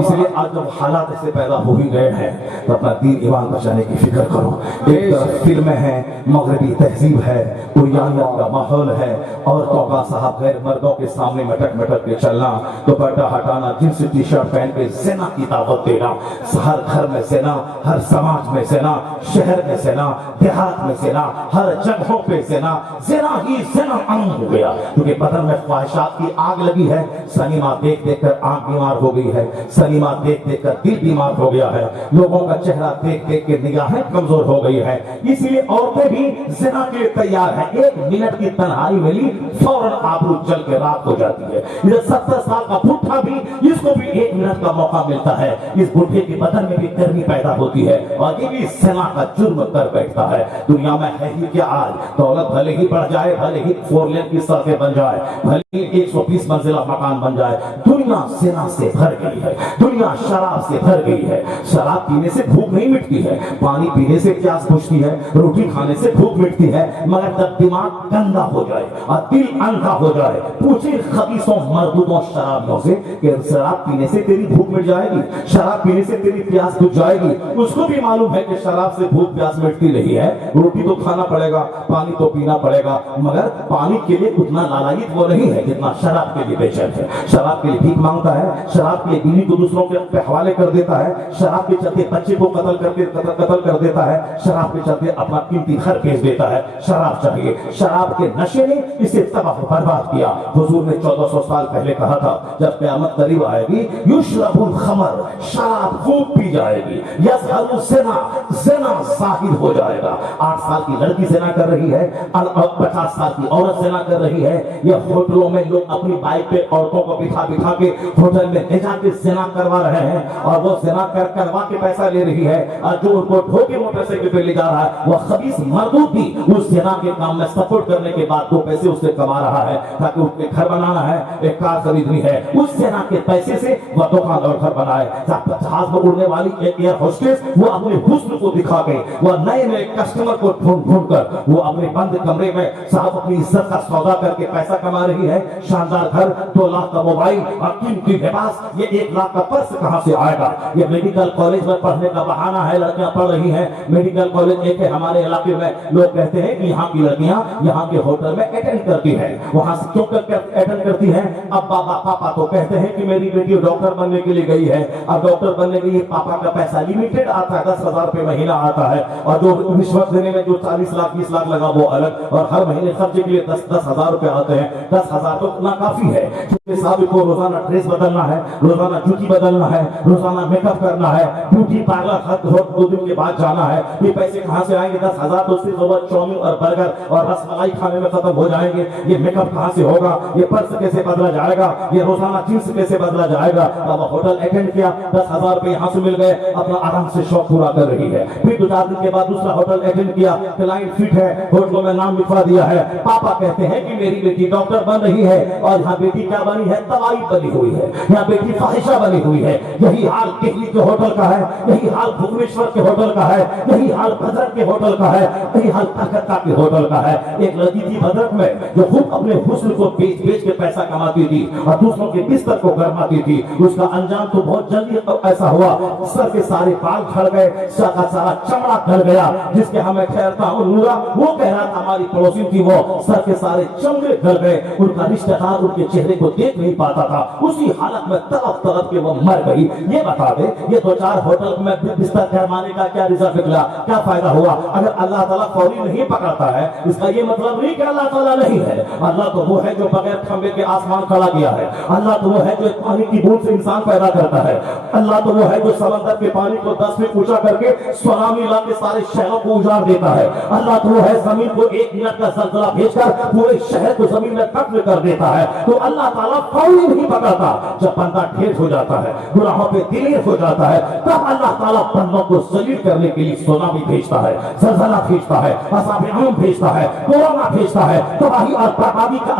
इसलिए आज जब हालात ऐसे पैदा हो ही गए हैं तो अपना दीन ईमान बचाने की फिक्र करो। एक तरफ फिल्में हैं, मगरबी तहजीब है, दुनियानियत का माहौल है, औरतों का साहब गैर मर्दों के सामने मटक मटक के चलना, दुपट्टा हटाना, जींस टी शर्ट पहन के ज़िना की दावत देना, हर घर में ज़िना, हर समाज में ज़िना, शहर में ज़िना, देहात में ज़िना, हर जगहों पे ज़िना, ज़िना ही ज़िना आम हो गया। क्योंकि बदन में ख्वाहिशात की आग लगी है, सनीमा देख देख कर आंख बीमार हो गई है, सनीमा देख देख कर दिल बीमार हो गया है, लोगों का चेहरा देख देख के निगाहें कमजोर हो गई है। इसलिए औरतें भी ज़िना के लिए तैयार है। 1 मिनट की तन्हाई मिली, फौरन आबरू जल के रात हो जाती है। इधर 70 साल का बुढ़ा भी, इसको भी 1 मिनट का मौका मिलता है, इस बुढ़े के बदन में भी गर्मी पैदा होती है और ये भी ज़िना का जुर्म कर बैठता है। दुनिया में है ही क्या आज? दौलत भले ही बढ़ जाए, भले ही 4 लेन की सड़कें बन जाए, भले ही 120 मंजिला मकान बन जाए, दुनिया ज़िना से भर गई है। दुनिया शराब से भर गई है। शराब पीने से भूख नहीं मिटती है, पानी पीने से प्यास बुझती है, रोटी खाने से भूख मिटती है, मगर जब दिमाग गंदा हो जाए और दिल अंधा हो जाए, पूछे खबीसों मर्दूदों शराबियों से कि शराब पीने से तेरी भूख मिट जाएगी, शराब पीने से तेरी प्यास बुझ जाएगी। उसको भी मालूम है कि शराब से भूख प्यास मिटती नहीं है, रोटी तो खाना पड़ेगा, पानी तो पीना पड़ेगा, मगर पानी के लिए उतना लालायित वो नहीं है जितना शराब के लिए बेचैन है। शराब के लिए भीख मांगता है, शराब के लिए बीवी को दूसरों के हवाले कर देता है, शराब के चलते बच्चे को कत्ल कर देता है, शराब के चलते अपना कीमती घर बेच देता है। शराब चाहिए, शराब के नशे ने इसे तबाह बर्बाद किया। हुजूर ने 1400 साल पहले कहा था, जब क़यामत करीब आएगी, युशरबुल खमर, शराब खूब पी जाएगी, यज़हरु ज़िना, ज़िना ज़ाहिर हो जाएगा। 8 साल की लड़की ज़िना कर रही है और 50 साल की औरत ज़िना कर रही है। ये होटलों में लोग अपनी बाइक पे औरतों को बिठा के होटल में ले जाके ज़िना करवा रहे हैं और वो ज़िना करवा के पैसा ले रही है, और जो उनको ढोके मोटरसाइकिल पे ले जा रहा है वो खबीस मर्दूद भी उस ज़िना के काम में सपोर्ट करने के बाद 2 पैसे उससे कमा रहा है, ताकि उसके घर बनाना है, एक कार खरीदनी है, उस ज़िना के पैसे से वह दुकान और घर बनाए। जहाज में उड़ने वाली एक एयर होस्टेस वो अपने हुस्न को दिखा के वह नए कस्टमर को ढूंढ कर वो अपने बंद कमरे में साहब अपनी इज्जत का सौदा करके पैसा कमा रही है। शानदार घर, 2 लाख का मोबाइल और कीमती लिबास, ये 1 लाख का पर्स कहां से आएगा? ये मेडिकल कॉलेज में पढ़ने का बहाना है, लड़कियां पढ़ रही हैं। मेडिकल कॉलेज एक है हमारे इलाके में, लोग कहते हैं कि यहाँ की लड़कियां यहाँ के होटल में अटेंड करती है। वहां से क्यों अटेंड करती है? अब पापा तो कहते हैं कि मेरी बेटी डॉक्टर बनने के लिए गई है, अब डॉक्टर बनने के लिए पापा का पैसा लिमिटेड आता है, 10,000 रुपए महीना आता है, और जो रिश्वत देने में जो 40 लाख 20 लाख लगा वो अलग, और हर महीने खर्चे के लिए 10,000 रुपए आते हैं। 10,000 तो ना काफी है, क्योंकि साहब को रोजाना ड्रेस बदलना है, रोजाना जूती बदलना है, रोजाना मेकअप करना है, ब्यूटी पार्लर हर 2 दिन के बाद जाना है। ये पैसे कहां से आएंगे? 10,000 तो सिर्फ चाउमीन और बर्गर और रसमलाई खाने में खत्म हो जाएंगे। ये मेकअप कहां से होगा? ये पर्स कैसे बदला जाएगा? ये रोजाना जींस कैसे बदला जाएगा? अब होटल अटेंड किया, 10,000 रुपए यहां से मिल गए, अपना आराम से शौक पूरा कर रही है। फिर 2-4 दिन के बाद दूसरा होटल अटेंड किया, क्लाइंट फिट है, होटलों में नाम लिखवा दिया है। पापा कहते हैं कि मेरी बेटी डॉक्टर बन रही है, और यहाँ बेटी क्या बनी है? तवाई बनी हुई है, यहाँ बेटी फाहिशा बनी हुई है। यही हाल दिल्ली के होटल का है, यही हाल भुवनेश्वर के होटल का है, यही हाल भद्रक के होटल का है, यही हाल कलकत्ता के होटल का है। एक लड़की थी भद्रक में जो खूब अपने हुस्न को बेच के पैसा कमाती थी और दूसरों के बिस्तर को गरमाती थी। उसका अंजाम तो बहुत जल्दी ऐसा हुआ, सर के सारे बाल झड़ गए, सर का सारा चमड़ा ढल गया। जिसके हमें ठहरता हूँ नूरा, वो कह रहा था हमारी पड़ोसी थी, वो सर के सारे चमड़े ढल गए, उनका रिश्तेदार उनके चेहरे को देख नहीं पाता था। उसी हालत में तड़प के वो मर गई। ये बता दे, ये 2-4 होटल में बिस्तर गरमाने का क्या रिजल्ट निकला? क्या फायदा हुआ? अगर अल्लाह ताला फौरी नहीं पकड़ता है, इसका ये मतलब नहीं कि अल्लाह ताला नहीं है। अल्लाह तो वो है जो बगैर खंबे के आसमान खड़ा किया है। अल्लाह तो वो है जो पानी की बूंद से इंसान पैदा करता है। अल्लाह तो वो है जो समंदर के पानी को 10 फीट ऊंचा करके सुनामी ला के सारे शहरों को उजाड़ देता है। अल्लाह तो वो है जमीन को 1 मिनट का जलजला भेजकर पूरे शहर को जमीन में कब्ज कर देता है। तो अल्लाह ताला फौरी नहीं पकड़ता। जब बंदा ढेर हो जाता है, गुनाहों पे दिलेर हो जाता है, तब अल्लाह ताला बंदों को जलील करने के लिए सुनामी भेजता है, जलजला भेजता है, अज़ाब आम भेजता है, कोरोना भेजता है, तबाही और बर्बादी का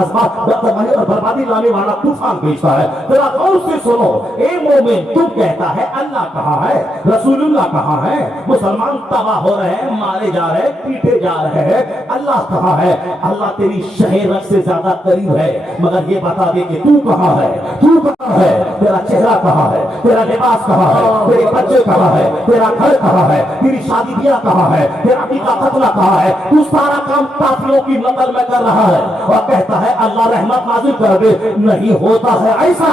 तबाही और बर्बादी लाने वाला तूफान भेजता है। जरा गौर से सुनो, ए मोमिन, तू कहता है अल्लाह कहाँ है, रसूलुल्लाह कहाँ है? मुसलमान तबाह हो रहे हैं, मारे जा रहे हैं, पीटे जा रहे हैं, अल्लाह कहाँ है? अल्लाह तेरी शहरत से ज्यादा करीब है, मगर ये बता दे कि तू कहाँ है? तू कहाँ है? तेरा चेहरा कहाँ है? तेरा लिबास कहाँ है? तेरे बच्चे कहाँ है? तेरा घर कहाँ है? तेरी शादी ब्याह कहाँ है? तेरा पिता खतरा कहाँ है? तू सारा काम काफिरों की नकल में कर रहा है और कहता है अल्लाह रहमत नाज़िल कर दे। नहीं होता है ऐसा।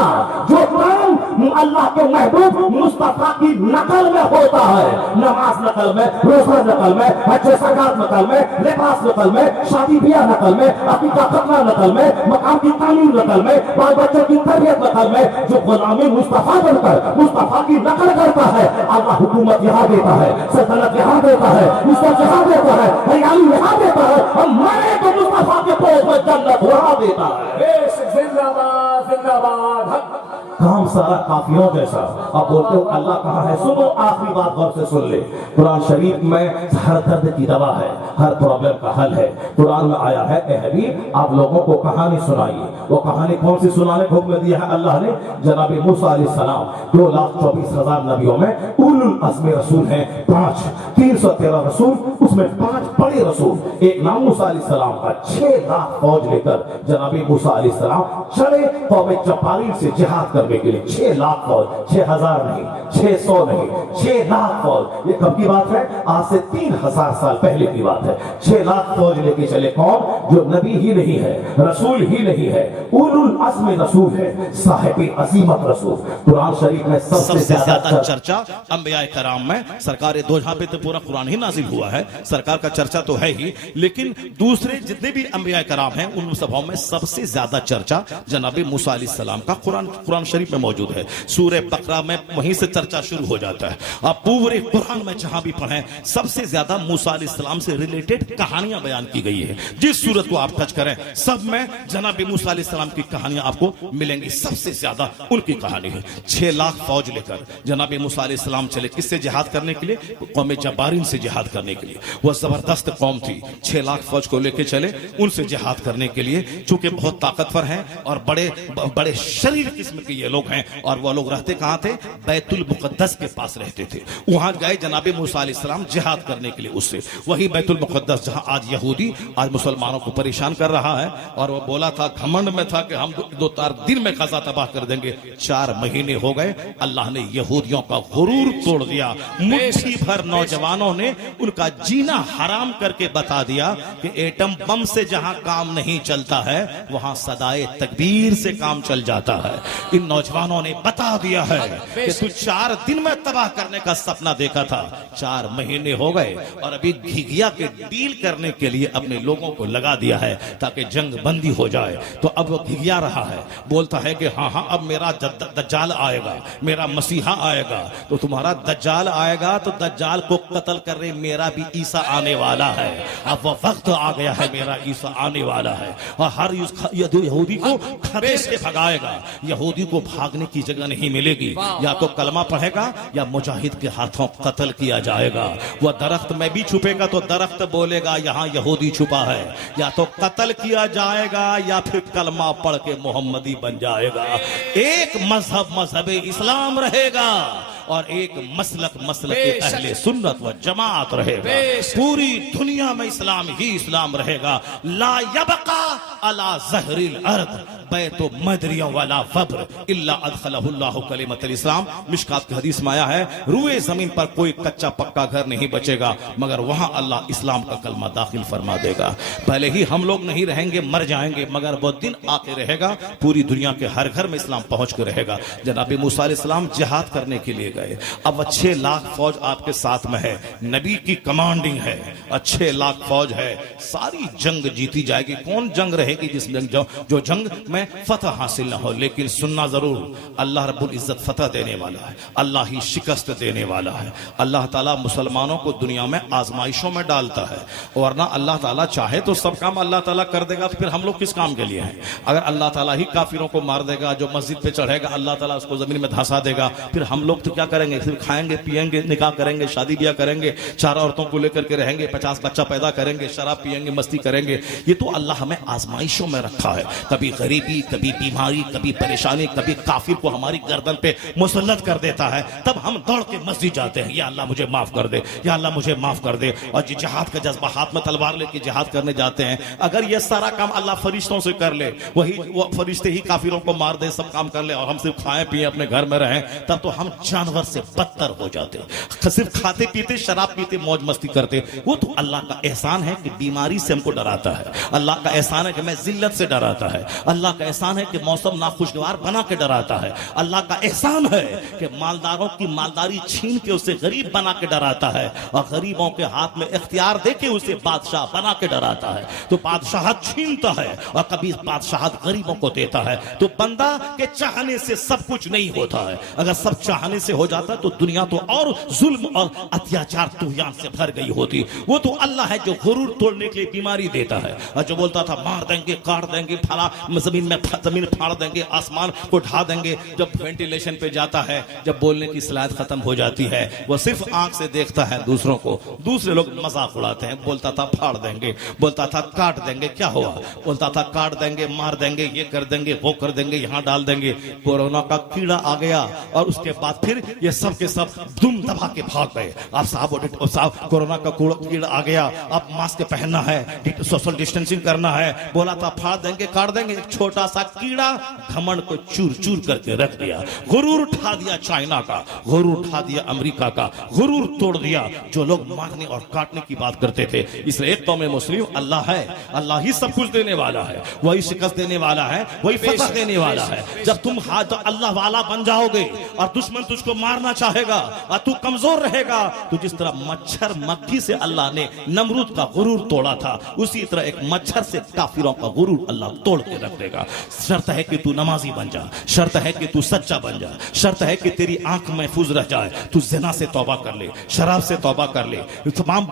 जो काम अल्लाह के महबूब मुस्तफा की नकल में होता है, नमाज नकल में, रोजा नकल में, हज ज़कात नकल में, लिबास नकल में, शादी ब्याह नकल में, अकीदा खतना नकल में, मकाम की तामीर नकल में, बाल बच्चों की तरबियत नकल में, जो गुलामी मुस्तफा बनकर मुस्तफा की नकल करता है, अल्लाह हुकूमत यहाँ देता है, सल्तनत यहाँ देता है, इज्जत यहाँ देता है, हरियाली यहाँ देता है, और मरे तो मुस्तफा के पोस में जन्नत वहाँ देता है। जिंदाबाद जिंदाबाद। काम सारा काफिरों जैसा। अब बोलते हो अल्लाह कहाँ है, सुनो आखिरी बात गौर से सुन ले। कुरान शरीफ में हर दर्द की दवा है, हर प्रॉब्लम का हल है। कुरान में आया है ए हबीब आप लोगों को कहानी सुनाइए। वो कहानी कौन सी सुनाने को हुक्म दिया है अल्लाह ने? जनाब मूसा अलैहिस्सलाम 2,24,000 नबियों में उलुल अज़्म रसूल हैं 5, 313 रसूल, उसमें 5 बड़े रसूल। एक नाम मूसा अलैहिस्सलाम का 6 लाख फौज लेकर जनाब मूसा अलैहिस्सलाम चले कौम जब्बारीन से जिहाद करने के लिए। 6 लाख फौज, 6,000 नहीं, 600 नहीं, 6 लाख फौज। ये कब की बात है? आज से 3,000 साल पहले की बात है। 6 लाख फौज लेके चले कौन? जो नबी ही नहीं है, रसूल ही नहीं है, उलुल अज़्म रसूल है, साहिब अज़ीमत रसूल। कुरान शरीफ में सबसे ज्यादा चर्चा अंबियाए कराम में सरकार दो जहां पे तो पूरा कुरान ही नाजिल हुआ है, सरकार का चर्चा तो है ही, लेकिन दूसरे जितने भी अंबियाए कराम हैं उन सभाओं में सबसे ज्यादा चर्चा जनाब मूसा अलैहिस्सलाम का कुरान शरीफ में मौजूद है। सूरह बकरा में वहीं से चर्चा शुरू हो जाता है। आप पूरे कुरान में जहां भी पढ़ें सबसे ज्यादा मूसा अलैहिस्सलाम से रिलेटेड कहानियां बयान की गई है। जिस सूरत को आप टच करें सब में जनाब मूसा अलैहिस्सलाम की कहानियां आपको मिलेंगी। सबसे ज्यादा उनकी कहानी है। 6 लाख फौज लेकर जनाब मूसा अलैहिस्सलाम चले, किससे जिहाद करने के लिए? कौम जब्बारीन से जिहाद करने के लिए। वह जबरदस्त कौम थी, 6 लाख फौज को लेकर चले उनसे जिहाद करने के लिए। चूंकि बहुत ताकतवर हैं और बड़े बड़े शरीर किस्म के ये लोग हैं, और वो लोग रहते कहां थे? बैतुल मुकद्दस के पास रहते थे। वहां गए जनाब मूसा अलैहिस्सलाम जिहाद करने के लिए उससे। वही बैतुल मुकद्दस जहां आज यहूदी आज मुसलमानों को परेशान कर रहा है। और वो बोला था, घमंड में था कि हम 2-4 दिन में खजा तबाह कर देंगे। 4 महीने हो गए, अल्लाह ने यहूदियों का गुरूर तोड़ दिया। मुट्ठी भर नौजवानों ने उनका जीना हराम करके बता दिया कि एटम बम से जहां काम नहीं चलता है वहां सदाए तकबीर से काम चल जाता है। इन नौजवानों ने बता दिया है कि तू 4 दिन में तबाह करने का सपना देखा था, 4 महीने हो गए और अभी घिघिया के डील करने के लिए अपने लोगों को लगा दिया है ताकि जंग बंदी हो जाए। तो अब वो घिघिया रहा है, बोलता है कि हाँ हाँ अब मेरा दज्जाल आएगा, मेरा मसीहा आएगा। तो तुम्हारा दज्जाल आएगा तो दज्जाल को कत्ल करने मेरा भी ईसा आने वाला है। अब वो वक्त आ गया है, मेरा ईसा आने वाला है और हर यहूदी को खदेड़ के भगाएगा। यहूदी को भागने की जगह नहीं मिलेगी, या तो कलमा पढ़ेगा या मुजाहिद के हाथों कत्ल किया जाएगा। वह दरख्त में भी छुपेगा तो दरख्त बोलेगा यहाँ यहूदी छुपा है, या तो कत्ल किया जाएगा या फिर कलमा पढ़ के मोहम्मदी बन जाएगा। एक मजहब इस्लाम रहेगा और एक मसलक अहले सुन्नत व जमात रहेगा। पूरी दुनिया में इस्लाम ही इस्लाम रहेगा। ला यबका अला ज़हरिल अर्द बैतु मदरिया वाला फब्र इल्ला अदखलहुल्लाहु कलिमतल इस्लाम। मिशकात की हदीस में आया है, रूए जमीन पर कोई कच्चा पक्का घर नहीं बचेगा मगर वहां अल्लाह इस्लाम का कलमा दाखिल फरमा देगा। पहले ही हम लोग नहीं रहेंगे, मर जाएंगे, मगर वो दिन आके रहेगा, पूरी दुनिया के हर घर में इस्लाम पहुंच के रहेगा। जनाब मूसा अलैहिस्सलाम जिहाद करने के लिए गए। अब 6 लाख फौज आपके साथ में है, नबी की कमांडिंग है, 6 लाख फौज है, सारी जंग जीती जाएगी। कौन जंग रहेगी? जिस जो जंग में फतह हासिल ना हो। लेकिन सुनना जरूर, अल्लाह रब्बुल इज्जत फतह देने वाला है, अल्लाह ही शिकस्त देने वाला है। अल्लाह ताला मुसलमानों को दुनिया में आजमाइशों में डालता है, वरना अल्लाह ताला चाहे तो सब काम अल्लाह ताला कर देगा। तो फिर हम लोग किस काम के लिए हैं? अगर अल्लाह ताला ही काफिरों को मार देगा, जो मस्जिद पे चढ़ेगा अल्लाह ताला उसको जमीन में धंसा देगा, फिर हम लोग तो क्या करेंगे? सिर्फ खाएंगे पिएंगे, निकाह करेंगे, शादी ब्याह करेंगे, 4 औरतों को लेकर के रहेंगे, 50 बच्चा पैदा करेंगे, शराब पिएंगे, मस्ती करेंगे। ये तो अल्लाह हमें आजमाइशों में रखा है। कभी गरीबी, कभी बीमारी, कभी परेशानी, कभी काफिर को हमारी गर्दन पे मुसल्लत कर देता है, तब हम दौड़ के मस्जिद जाते हैं, या अल्लाह मुझे माफ कर दे, या अल्लाह मुझे माफ कर दे। और जिहाद का जज्बा, हाथ में तलवार लेके जिहाद करने जाते हैं। अगर ये सारा काम अल्लाह फरिश्तों से कर ले, वही वो फरिश्ते ही काफिरों को मार दे, सब काम कर ले, और हम सिर्फ खाएं पिए अपने घर में रहें, तब तो हम जानवर से बदतर हो जाते। सिर्फ खाते पीते, शराब पीते, मौज मस्ती करते। वो तो अल्लाह का एहसान है कि बीमारी से हमको डराता है, अल्लाह का एहसान है कि मैं जिल्लत से डराता है, अल्लाह का एहसान है कि मौसम नाखुशगवार बना के डराता है, अल्लाह का एहसान है कि मालदारों की मालदारी छीन के उसे गरीब बना के डराता है, और गरीबों के हाथ में इख्तियार देके उसे बादशाह बना के डराता है। तो बादशाहत छीनता है और कभी बादशाहत गरीबों को देता है। तो बंदा के चाहने से सब कुछ नहीं होता है, अगर सब चाहने से हो जाता तो दुनिया तो और जुल्म और अत्याचार तुगयान से भर गई होती। वो तो अल्लाह है जो गुरूर तोड़ने के लिए बीमारी देता है, और जो बोलता था मार देंगे, काट देंगे, फला जमीन जमीन फाड़ देंगे, आसमान को ढा देंगे। जब वेंटिलेशन पे जाता है, जब बोलने की सलाहियत खत्म हो जाती है, वो सिर्फ आंख से देखता है दूसरों को। दूसरे लोग मजाक उड़ाते हैं, बोलता था फाड़ देंगे, बोलता था काट देंगे, क्या हुआ? बोलता था काट देंगे, मार देंगे, ये कर देंगे, वो कर देंगे, यहाँ डाल देंगे। कोरोना का कीड़ा आ गया और उसके बाद फिर ये सब के सब दुम दबा के भाग गए। आप साहब कोरोना का कीड़ा आ गया, अब मास्क पहनना है, सोशल डिस्टेंसिंग करना है, बोला था फाड़ देंगे, काट देंगे। एक छोटा सा कीड़ा घमंड को चूर चूर करके रख दिया। गुरूर उठा दिया चाइना का, गुरूर उठा दिया अमेरिका का, गुरूर तोड़ दिया जो लोग मारने और काटने की बात करते थे। इसलिए एक कौम मुस्लिम अल्लाह है, अल्लाह ही सब कुछ देने वाला है, वही शिकस्त देने वाला है, वही फतह देने वाला है। जब तुम हाथ अल्लाह वाला बन जाओगे और दुश्मन तुझको मारना चाहेगा और तू कमजोर रहेगा, तो जिस तरह मच्छर मक्खी से अल्लाह ने नमरूद का गुरूर तोड़ा था, उसी तरह एक मच्छर से काफिरों का गुरूर अल्लाह तोड़ के रख देगा। शर्त है कि तू नमाजी बन जा, शर्त है कि तू सच्चा बन जा, शर्त है कि तेरी आंख महफूज रह जाए, तू ज़िना से तौबा कर ले, शराब से तौबा कर ले, तमाम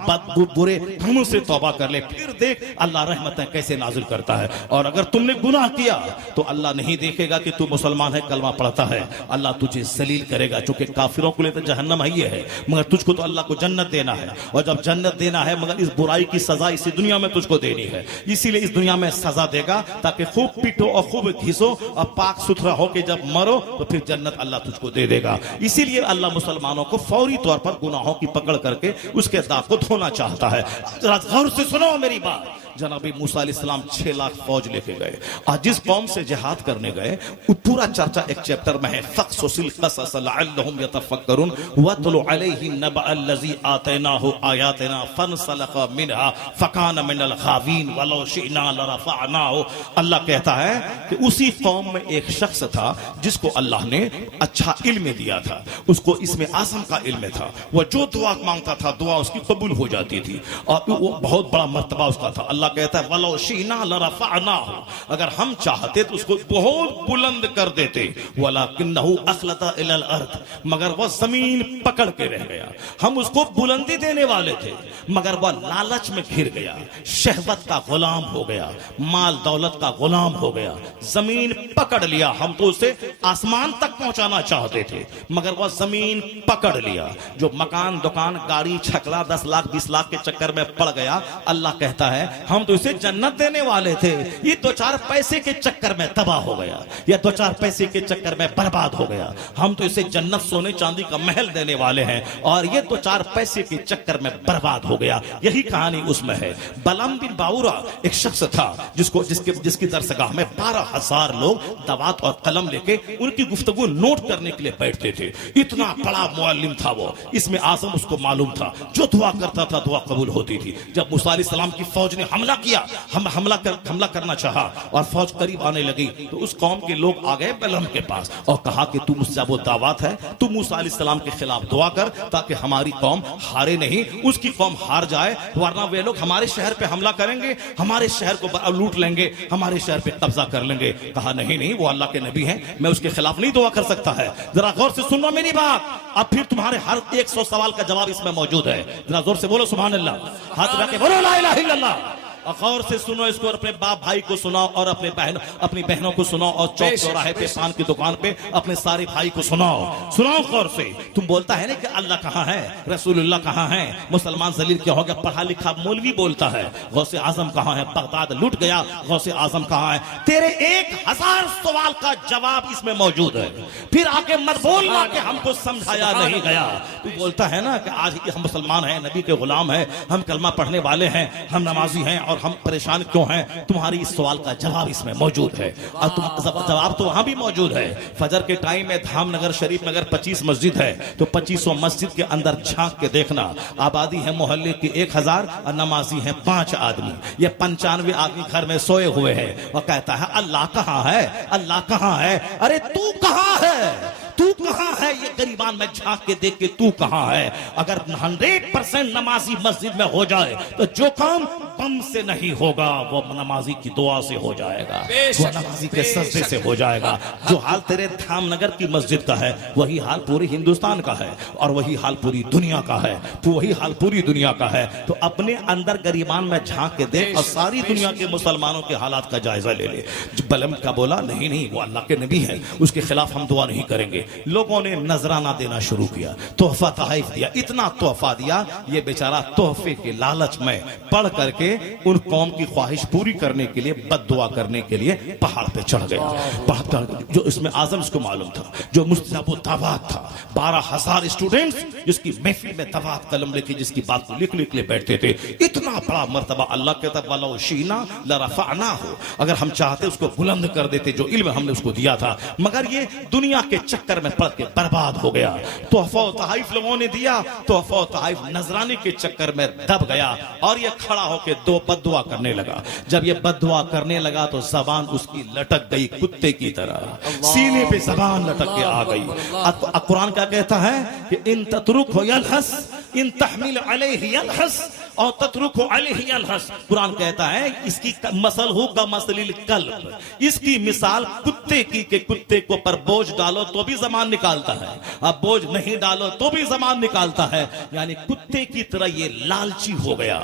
बुरे कामों से तौबा कर ले, फिर देख अल्लाह रहमतें कैसे नाजिल करता है। और अगर तुमने गुनाह किया तो अल्लाह नहीं देखेगा कि तू मुसलमान है, कलमा पढ़ता है, अल्लाह तुझे जलील करेगा। चूंकि काफिरों के लिए तो जहन्नम ही है, मगर तुझको तो अल्लाह को जन्नत देना है। और जब जन्नत देना है, मगर इस बुराई की सजा इसी दुनिया में तुझको देनी है, इसीलिए इस दुनिया में सजा देगा ताकि खूब पीटो और खूब घिसो और पाक सुथरा होके जब मरो तो फिर जन्नत अल्लाह तुझको दे देगा। इसीलिए अल्लाह मुसलमानों को फौरी तौर पर गुनाहों की पकड़ करके उसके दाग को धोना चाहता है। जरा गौर से सुनो मेरी बात। जनाबी मूसा अलैहिस्सलाम 6 लाख फौज लेके गए, आज जिस कौम से जिहाद करने गए वो पूरा चर्चा एक चैप्टर में है। फक़सुसिल क़सस लअल्लहुम यतफ़क्करून वतलु अलैहि नबअल्लज़ी आतैनाहु आयातिना फनसलख़ मिनहा फ़कान मिनल गावीन वलौ शिअना लरफ़अनाहु। अल्लाह कहता है कि उसी कौम में एक शख्स था जिसको अल्लाह ने अच्छा इल्म दिया था, उसको इसमें आज़म का इल्म था। वह जो दुआ मांगता था दुआ उसकी कबूल हो जाती थी और वो बहुत बड़ा मर्तबा उसका था। अल्लाह कहता है वलो शीना लरफ़अनाहु, अगर हम चाहते तो उसको बहुत बुलंद कर देते, वलाकिन्नहु अख़लदा इलल अर्द, मगर वह जमीन पकड़ के रह गया। हम उसको बुलंदी देने वाले थे मगर वह लालच में घिर गया, शहवत का गुलाम हो गया, माल दौलत का गुलाम हो गया, जमीन पकड़ लिया। हम तो उसे आसमान तक पहुंचाना चाहते थे मगर वह जमीन पकड़ लिया। जो मकान दुकान गाड़ी छकड़ा 10 लाख 20 लाख के चक्कर में पड़ गया, अल्लाह कहता है हम तो इसे जन्नत देने वाले थे, ये 2-4 पैसे के चक्कर में तबाह हो गया, या 2-4 पैसे के चक्कर में बर्बाद हो गया। हम तो इसे जन्नत सोने चांदी का महल देने वाले हैं और ये 2-4 पैसे के चक्कर में बर्बाद हो गया। यही कहानी उसमें है। बलम बिन बाउरा एक शख्स था जिसकी दरसगाह में 12,000 लोग दवात और कलम लेके उनकी गुफ्तगू नोट करने के लिए बैठते थे। इतना बड़ा मुअल्लिम था वो, इसमें आज़म उसको मालूम था, जो दुआ करता था दुआ कबूल होती थी। जब मूसा अलैहिस्सलाम की फौज ने हमला किया, हमला करना चाहा और फौज करीब आने लगी तो उस कौम के लोग आ गए बलम के पास और कहा कि तू मुझसे वो दावत है, तू मूसा अलैहिस्सलाम के खिलाफ दुआ कर ताकि हमारी कौम हारे नहीं, उसकी कौम हार जाए, वरना वे लोग हमारे शहर पे हमला करेंगे, हमारे शहर को लूट लेंगे, हमारे शहर पे कब्जा कर लेंगे। कहा नहीं, वो अल्लाह के नबी हैं, मैं उसके खिलाफ नहीं दुआ कर सकता है। जरा गौर से सुनना मेरी बात, अब फिर तुम्हारे हर 100 सवाल का जवाब इसमें मौजूद है। जरा जोर से बोलो सुभान अल्लाह, हाथ रख के बोलो ला इलाहा इल्लल्लाह। और गौर से सुनो इसको, अपने बाप भाई को सुनाओ और अपनी बहनों को सुनाओ और चौक चौराहे पे पान की दुकान पे अपने सारे भाई को सुनाओ गौर से। तुम बोलता है ना कि अल्लाह कहाँ है, रसूलुल्लाह कहाँ है, मुसलमान जलील क्या हो गया, पढ़ा लिखा मौलवी बोलता है गौसे आजम कहाँ है, बगदाद लूट गया, गौसे आजम कहाँ है। तेरे 1000 सवाल का जवाब इसमें मौजूद है। फिर आके मत बोलना कि हमको समझाया नहीं गया। तू बोलता है ना कि आज हम मुसलमान हैं, नबी के गुलाम हैं, हम कलमा पढ़ने वाले हैं, हम नमाजी हैं और हम परेशान क्यों हैं। तुम्हारी इस सवाल का जवाब इसमें मौजूद है और जवाब तो वहां भी मौजूद है। फजर के टाइम में धामनगर शरीफ में अगर 25 मस्जिद है तो 25 मस्जिद के अंदर झांक के देखना, आबादी है मोहल्ले की 1000 और नमाजी है 5 आदमी, ये 95 आदमी घर में सोए हुए हैं। और कहता है अल्लाह कहाँ है, अल्लाह कहाँ है। अरे तू कहाँ है, तू कहां है? ये गरीबान में झांक के देख के तू कहां है? अगर 100% नमाजी मस्जिद में हो जाए तो जो काम बम से नहीं होगा वो नमाजी की दुआ से हो जाएगा, वो नमाजी के सजदे से हो जाएगा। जो हाल तेरे धामनगर की मस्जिद का है वही हाल पूरे हिंदुस्तान का है, और वही हाल पूरी दुनिया का है, तो वही हाल पूरी दुनिया का है। तो अपने अंदर गरीबान में झांक के देख और सारी दुनिया के मुसलमानों के हालात का जायजा ले ले। बलम का बोला नहीं नहीं, वो अल्लाह के नबी है, उसके खिलाफ हम दुआ नहीं करेंगे। लोगों ने नजराना देना शुरू किया, तोहफा तहफ दिया, इतना तोहफा दिया ये बेचारा तोहफे के लालच में पढ़ करके उन कौम की ख्वाहिश पूरी करने के लिए, बद्दुआ करने के लिए पहाड़ पे चढ़ गया। जो इसमें आजम इसको मालूम था, जो मुस्तजाबो दावत था, 12,000 स्टूडेंट्स जिसकी महफिल में दावत कलम लेके जिसकी बात को लिख लिख ले बैठते थे। इतना बड़ा मर्तबा अल्लाह कहता वलो शीना लरफअना हो, अगर हम चाहते उसको बुलंद कर देते, जो इल्म हमने उसको दिया था, मगर ये दुनिया के चक्कर में पड़ के बर्बाद हो गया। तोहफा तहफ लोगों ने दिया, तोहफा तहफ नजराने के चक्कर में दब गया और ये खड़ा होकर दो बद्दुआ करने लगा। जब ये बद्दुआ करने लगा तो जबान उसकी लटक गई कुत्ते की तरह, सीने पे जबान लटक के आ गई। कुरान क्या कहता है कि इन ततरुकहु यलहस इन तहमिल अलैहि यलहस और ततरुकहु अलैहि यलहस। कुरान कहता है इसकी मसलहु का मसलिल कल्ब, इसकी मिसाल कुत्ते की के कुत्ते को पर बोझ डालो तो भी जबान निकालता है, अब बोझ नहीं डालो तो भी जबान निकालता है। यानी कुत्ते की तरह ये लालची हो गया।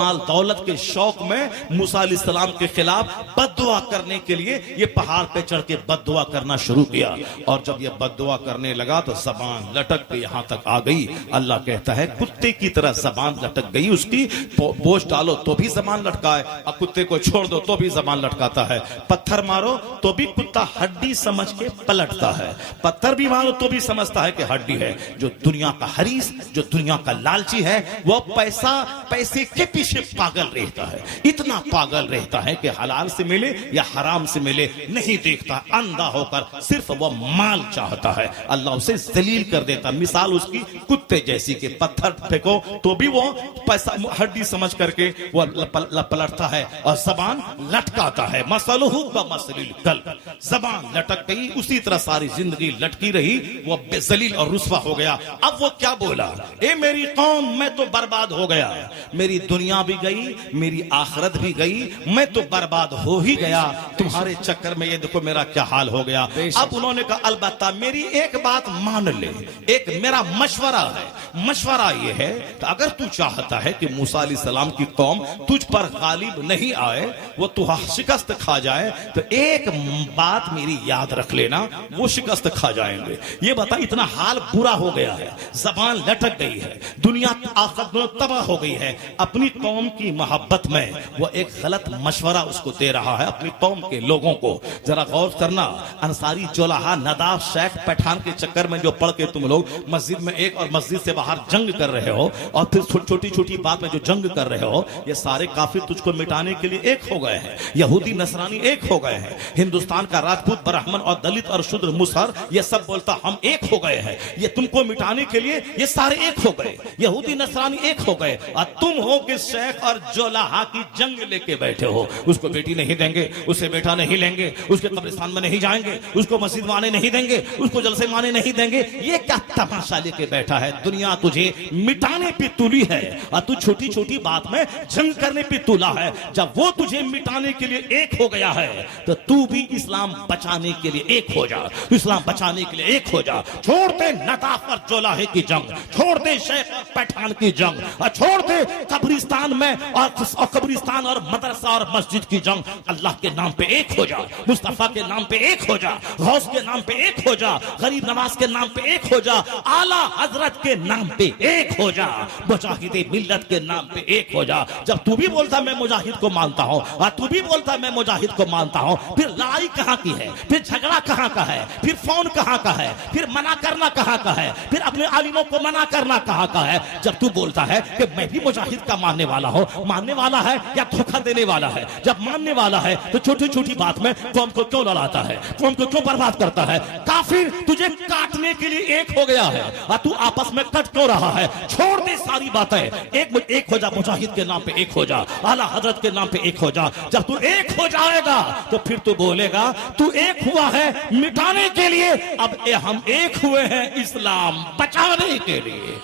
माल दौलत के शौक में मूसा अलैहिस्सलाम के खिलाफ बद्दुआ करने के लिए ये पहाड़ पे चढ़ के बद्दुआ करना शुरू किया, और जब ये बद्दुआ करने लगा तो जबान लटक के यहां तक आ गई। अल्लाह कहता है कुत्ते की तरह जबान लटक गई उसकी, बोझ डालो तो भी जबान लटकाए, और कुत्ते को छोड़ दो तो भी जबान लटकाता है। पत्थर मारो तो भी कुत्ता हड्डी समझ के पलटता है, पत्थर भी मारो तो भी समझता है कि हड्डी है। जो दुनिया का हरीस, जो दुनिया का लालची है, वो पैसे के पीछे पागल रहता है, इतना पागल रहता है कि हलाल से मिले या हराम से मिले नहीं देखता, अंधा होकर सिर्फ वो माल चाहता है। अल्लाह उसे जलील कर देता। मिसाल उसकी कुत्ते जैसी के, पत्थर फेंको तो भी वो पैसा हड्डी समझ करके वो पलटता है और जबान लटकाता है। मसलहु का मसलिल कल्ब, जबान लटक गई, उसी तरह सारी जिंदगी लटकी रही, वो बेजलील और रुस्वा हो गया। अब वो क्या बोला, ए मेरी कौम मैं तो बर्बाद हो गया, मेरी दुनिया भी गई, मेरी आखिरत भी गई, मैं तो बर्बाद हो ही गया तुम्हारे चक्कर में, ये देखो मेरा क्या हाल हो गया। अब उन्होंने कहा अलबत्ता मेरी एक बात मान ले, एक मेरा मशवरा है, मशवरा ये है तो अगर तू चाहता है कि मूसा अलैहिस्सलाम की कौम तुझ पर गालिब नहीं आए, वो तू शिकस्त खा जाए, तो एक बात मेरी याद रख लेना, वो शिकस्त खा जाएंगे। ये बता इतना हाल बुरा हो गया है, जबान लटक गई है, दुनिया आखिरत तबाह हो गई है। अपनी कौम की मोहब्बत में वो एक गलत मशवरा उसको दे रहा है अपनी कौम के लोगों को। जरा गौर करना, अंसारी जोलाहा नदाफ शेख पठान के चक्कर में जो पढ़ के तुम लोग मस्जिद में एक और मस्जिद से बाहर जंग कर रहे हो, और फिर छोटी छोटी बात में जो जंग कर रहे हो, ये सारे काफिर तुझको मिटाने के लिए एक हो गए हैं। यहूदी नसरानी एक हो गए हैं, हिंदुस्तान का राजपूत ब्राह्मण और दलित और शूद्र मुसहर ये सब बोलता हम एक हो गए हैं। ये तुमको मिटाने के लिए ये सारे एक हो गए, यहूदी नसरानी एक हो गए, और तुम हो कि शेख और जोलाहा की जंग लेके बैठे हो। उसको बेटी नहीं देंगे, उसे बेटा नहीं लेंगे, उसके कब्रिस्तान में नहीं जाएंगे, उसको मस्जिद में आने नहीं देंगे, उसको जलसे में आने नहीं देंगे। ये क्या तमाशा लेके बैठा है? दुनिया तुझे मिटाने पे तुली है और तू छोटी छोटी बात में जंग करने पे तुला है। जब वो तुझे मिटाने के लिए एक हो गया है तो तू भी इस्लाम बचाने के लिए एक हो जा, इस्लाम बचाने के लिए एक हो जा। छोड़ दे नदाफ और जोलाहे की जंग, छोड़ दे शेख और पठान की जंग, और छोड़ दे कब्रिस्तान में और कब्रिस्तान और मदरसा और मस्जिद की जंग। अल्लाह के नाम पे एक हो जा, मुस्तफा के नाम पे एक हो जा, गौस के नाम पे एक हो जा, गरीब नवाज के नाम पे एक हो जा, आला हजरत के नाम पे एक हो जा, मुजाहिदे मिल्लत के नाम पे एक हो जा। जब तू भी बोलता मैं मुजाहिद को मानता हूं और तू भी बोलता मैं मुजाहिद को मानता हूं, फिर लड़ाई कहां की है, फिर झगड़ा कहां का है, फिर फोन कहां का है, फिर मना करना कहां का है, फिर अपने आलिमों को मना करना कहां का है? जब तू बोलता है कि मैं भी मुजाहिद का मानने वाला हूं, मानने वाला है या धोखा देने वाला है? जब मानने वाला है तो छोटी छोटी बात में कौम को क्यों लड़ाता है, कौम को क्यों बर्बाद करता है? काफिर तुझे काटने के लिए एक हो गया है और तू आपस में कट क्यों रहा है? छोड़ दे सारी बातें, एक एक हो जा, मुजाहिद के नाम पे एक हो जा, आला हजरत के नाम पे एक हो जा। जब तू एक हो जाएगा तो फिर तू बोलेगा तू एक हुआ है मिटाने के लिए, अब हम एक हुए हैं इस्लाम बचाने के लिए।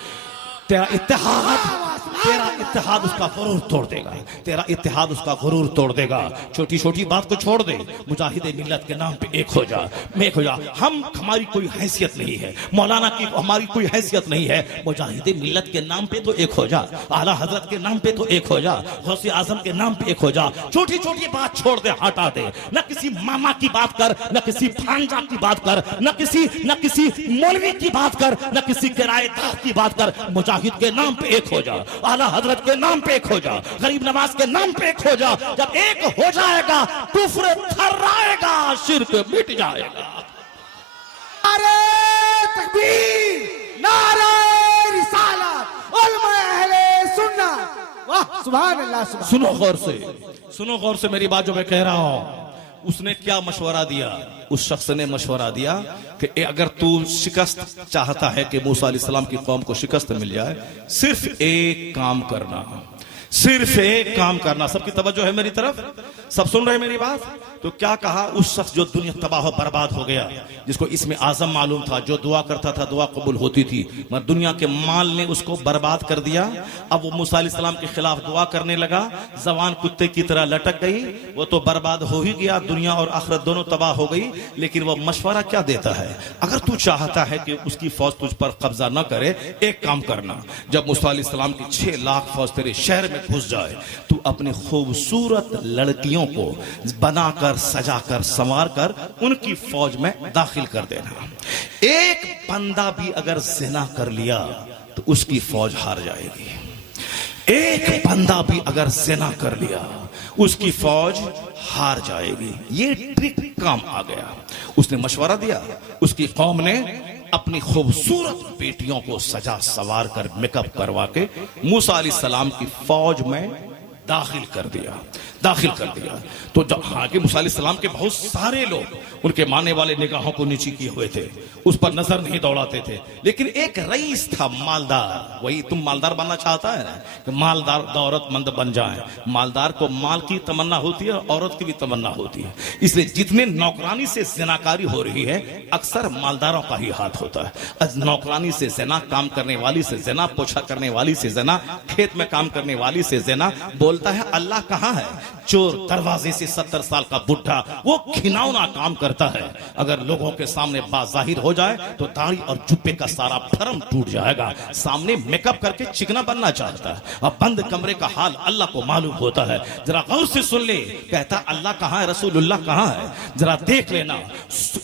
तेरा इत्तेहाद उसका गुरूर तोड़ देगा, तेरा इत्तेहाद उसका गुरूर तोड़ देगा। छोटी छोटी बात को छोड़ दे, मुजाहिद मिल्लत के नाम पे एक हो जा, एक हो जा। हमारी कोई हैसियत नहीं है, मौलाना की हमारी कोई हैसियत नहीं है, मुजाहिद मिल्लत के नाम पे तो एक हो जा, आला हजरत के नाम पे तो एक हो जा, गौसे आजम के नाम पे एक हो जा। छोटी छोटी बात छोड़ दे, हटा दे। न किसी मामा की बात कर, न किसी भांजा की बात कर, न किसी मौलवी की बात कर, न किसी किराएदार की बात कर। मुजाहिद के नाम पे एक हो जा, आला हजरत के नाम पे एक हो जा, गरीब नवाज के नाम पे एक हो जा। जब एक हो जाएगा कुफ्र थर्राएगा, शिर्क मिट जाएगा। नारे तकबीर, नारे रिसालत, उलमा अहले सुन्नत। वाह सुभान अल्लाह, सुभान। सुनो गौर से, सुनो गौर से मेरी बात जो मैं कह रहा हूं। उसने क्या मशवरा दिया? उस शख्स ने मशवरा दिया कि अगर तू शिकस्त चाहता है कि मूसा अलैहिस्सलाम की कौम को शिकस्त मिल जाए, सिर्फ एक काम करना, सिर्फ एक काम करना। सबकी तवज्जो है मेरी तरफ, सब सुन रहे मेरी बात? तो क्या कहा उस शख्स जो दुनिया तबाह बर्बाद हो गया, जिसको इसमें आजम मालूम था, जो दुआ करता था दुआ कबूल होती थी, मगर दुनिया के माल ने उसको बर्बाद कर दिया। अब वो मूसा अलैहिस्सलाम के खिलाफ दुआ करने लगा, जबान कुत्ते की तरह लटक गई, वो तो बर्बाद हो ही गया, दुनिया और आखिरत दोनों तबाह हो गई। लेकिन वो मशवरा क्या देता है? अगर तू चाहता है कि उसकी फौज तुझ पर कब्जा न करे, एक काम करना, जब मूसा अलैहिस्सलाम की 6 लाख फौज तेरे शहर में घुस जाए, तू अपने खूबसूरत लड़कियों को बनाकर, सजाकर, संवार कर उनकी फौज में दाखिल कर देना। एक बंदा भी अगर जिना कर लिया तो उसकी फौज हार जाएगी। एक बंदा भी अगर जिना कर लिया उसकी फौज हार जाएगी। ये ट्रिक काम आ गया। उसने मशवरा दिया, उसकी कौम ने अपनी खूबसूरत बेटियों को सजा सवार कर मेकअप करवा के मूसा अलैहिस्सलाम की फौज में दाखिल कर दिया, दाखिल कर दिया। तो जब हाकिम मूसा अलैहिस्सलाम के बहुत सारे लोग उनके मानने वाले निगाहों को नीची किए हुए थे, उस पर नजर नहीं दौड़ाते थे। लेकिन एक रईस था मालदार, वही तुम मालदार बनना चाहता है ना, कि मालदार दौलतमंद बन जाए। मालदार को माल की तमन्ना होती है, औरत की भी तमन्ना होती है। इसलिए जितने नौकरानी से ज़िनाकारी हो रही है, अक्सर मालदारों का ही हाथ होता है। नौकरानी से ज़िना, काम करने वाली से ज़िना, पोछा करने वाली से ज़िना, खेत में काम करने वाली से ज़िना। बोलता है अल्लाह कहाँ है? चोर दरवाजे से 70 साल का बुढ़ा, वो घिनौना काम करता है। अगर लोगों के सामने बाज़ाहिर हो जाए तो दाढ़ी और जुब्बे का सारा भरम टूट जाएगा। सामने मेकअप करके चिकना बनना चाहता है, और बंद कमरे का हाल अल्लाह को मालूम होता है। जरा गौर से सुन ले, कहता अल्लाह कहाँ है, रसूलुल्लाह कहाँ है, जरा देख लेना।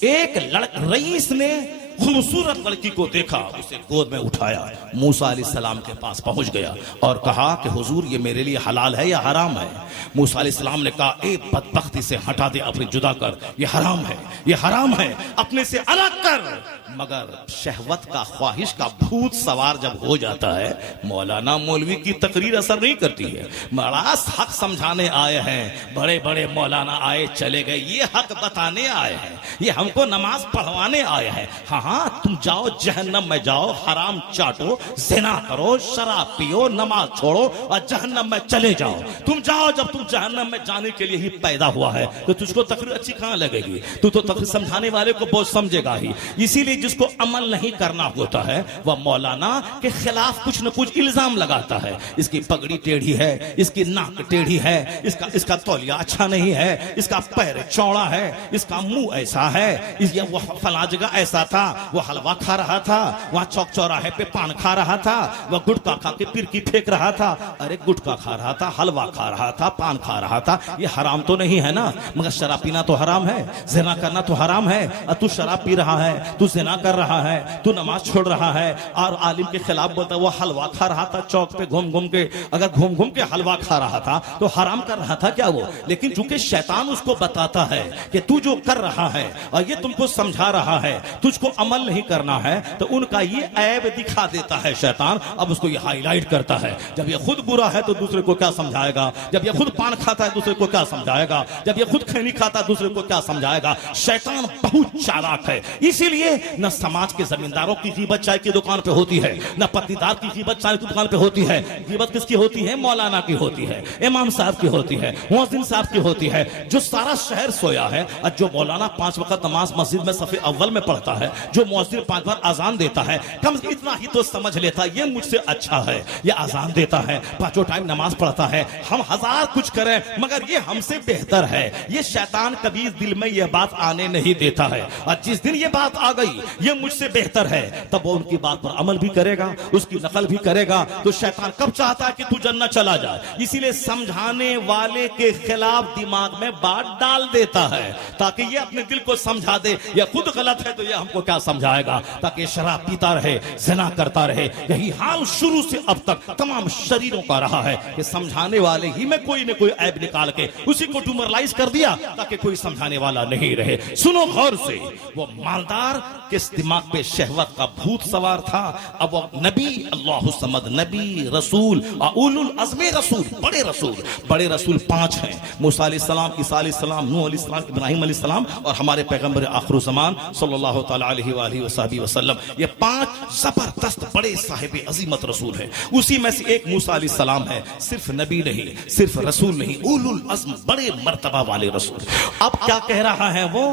एक रईस ने खूबसूरत लड़की को देखा, उसे गोद में उठाया, मूसा अलैहिस्सलाम के पास पहुंच गया और कहा कि हुजूर ये मेरे लिए हलाल है या हराम है? मूसा अलैहिस्सलाम ने कहा ए बदबख्ती से हटा दे, अपनी जुदा कर, ये हराम है, ये हराम है, अपने से अलग कर। मगर शहवत का, ख्वाहिश का भूत सवार जब हो जाता है, मौलाना मौलवी की तकरीर असर नहीं करती है। बड़ा हक समझाने आए हैं, बड़े बड़े मौलाना आए चले गए, ये हक बताने आए हैं, ये हमको नमाज पढ़वाने आए हैं। हाँ, तुम जाओ जहन्नम में जाओ, हराम चाटो, ज़िना करो, शराब पियो, नमाज छोड़ो और जहन्नम में चले जाओ। तुम जाओ, जब तुम जहन्नम में जाने के लिए ही पैदा हुआ है तो तुझको तकरीर अच्छी कहां लगेगी? तू तो तकरीर समझाने वाले को बोझ समझेगा ही। इसीलिए जिसको अमल नहीं करना होता है वह मौलाना के खिलाफ कुछ न कुछ इल्जाम लगाता है। इसकी पगड़ी टेढ़ी है, इसकी नाक टेढ़ी है, इसका तौलिया अच्छा नहीं है, इसका पैर चौड़ा है, इसका मुंह ऐसा है, वह फला जगह ऐसा था, वह हलवा खा रहा था, वह चौक चौराहे पे पान खा रहा था, वह गुटखा खा के पिरकी फेंक रहा था। अरे गुटखा खा रहा था, हलवा खा रहा था, पान खा रहा था, ये हराम तो नहीं है ना? मगर शराब पीना तो हराम है, ज़िना करना तो हराम है। और तू शराब पी रहा है, तू ज़िना कर रहा है, तू नमाज छोड़ रहा है और आलिम के खिलाफ बोलता है। वो हलवा खा रहा था चौक पे घूम घूम के, अगर घूम घूम के हलवा खा रहा था तो हराम कर रहा था क्या वो? लेकिन चूंकि शैतान उसको बताता है कि तू जो कर रहा है और ये तुमको समझा रहा है, तुझको अमल नहीं करना है तो उनका ये ऐब दिखा देता है शैतान। अब उसको ये हाईलाइट करता है। जब ये खुद बुरा है तो दूसरे को क्या समझाएगा, जब ये खुद पान खाता है दूसरे को क्या समझाएगा, जब ये खुद खैनी खाता है दूसरे को क्या समझाएगा। शैतान बहुत चालाक है, इसीलिए न समाज के जमींदारों की ग़ीबत चाय की दुकान पे होती है, न पत्नीदार की ग़ीबत चाय की दुकान पे होती है। ग़ीबत किसकी होती है? मौलाना की होती है, इमाम साहब की होती है, मुअज्जिन साहब की होती है। जो सारा शहर सोया है और जो मौलाना 5 वक्त नमाज मस्जिद में सफ़े अव्वल में पढ़ता है, जो मुअज्जिन 5 बार अजान देता है, कम से इतना ही तो समझ लेता ये मुझसे अच्छा है, ये अजान देता है, 5 टाइम नमाज पढ़ता है, हम 1000 कुछ करें मगर ये हमसे बेहतर है। ये शैतान कभी दिल में यह बात आने नहीं देता है। और जिस दिन ये बात आ गई ये मुझसे बेहतर है, तब वो उनकी बात पर अमल भी करेगा, उसकी नकल भी करेगा। तो शैतान कब चाहता है कि तू जन्नत चला जाए, इसीलिए समझाने वाले के खिलाफ दिमाग में बात डाल देता है ताकि ये अपने दिल को समझा दे ये खुद गलत है तो ये हमको क्या समझाएगा, ताकि शराब पीता रहे, ज़िना करता रहे। यही हाल शुरू से अब तक तमाम शरीरों का रहा है कि समझाने वाले ही में कोई न कोई ऐब निकाल के उसी को ट्यूमरलाइज कर दिया ताकि कोई समझाने वाला नहीं रहे। सुनो गौर से, वो मालदार किस दिमाग पे शहवत का भूत सवार था। अब वो नबी, अल्लाह समद नबी, रसूल, उलुल अज़्म रसूल, बड़े रसूल 5 हैं। मूसा अलैहिस्सलाम, ईसा अलैहिस्सलाम, नूह अलैहिस्सलाम, इब्राहीम अलैहिस्सलाम और हमारे पैगंबर आखिर ज़मान सल्लल्लाहु तआला अलैहि वसल्लम। ये 5 जबरदस्त बड़े साहिब अजीमत रसूल हैं। उसी में से एक मूसा अलैहिस्सलाम है, सिर्फ नबी नहीं, सिर्फ रसूल नहीं, उलुल अज़्म, बड़े मर्तबा वाले रसूल। अब क्या कह रहा है वो?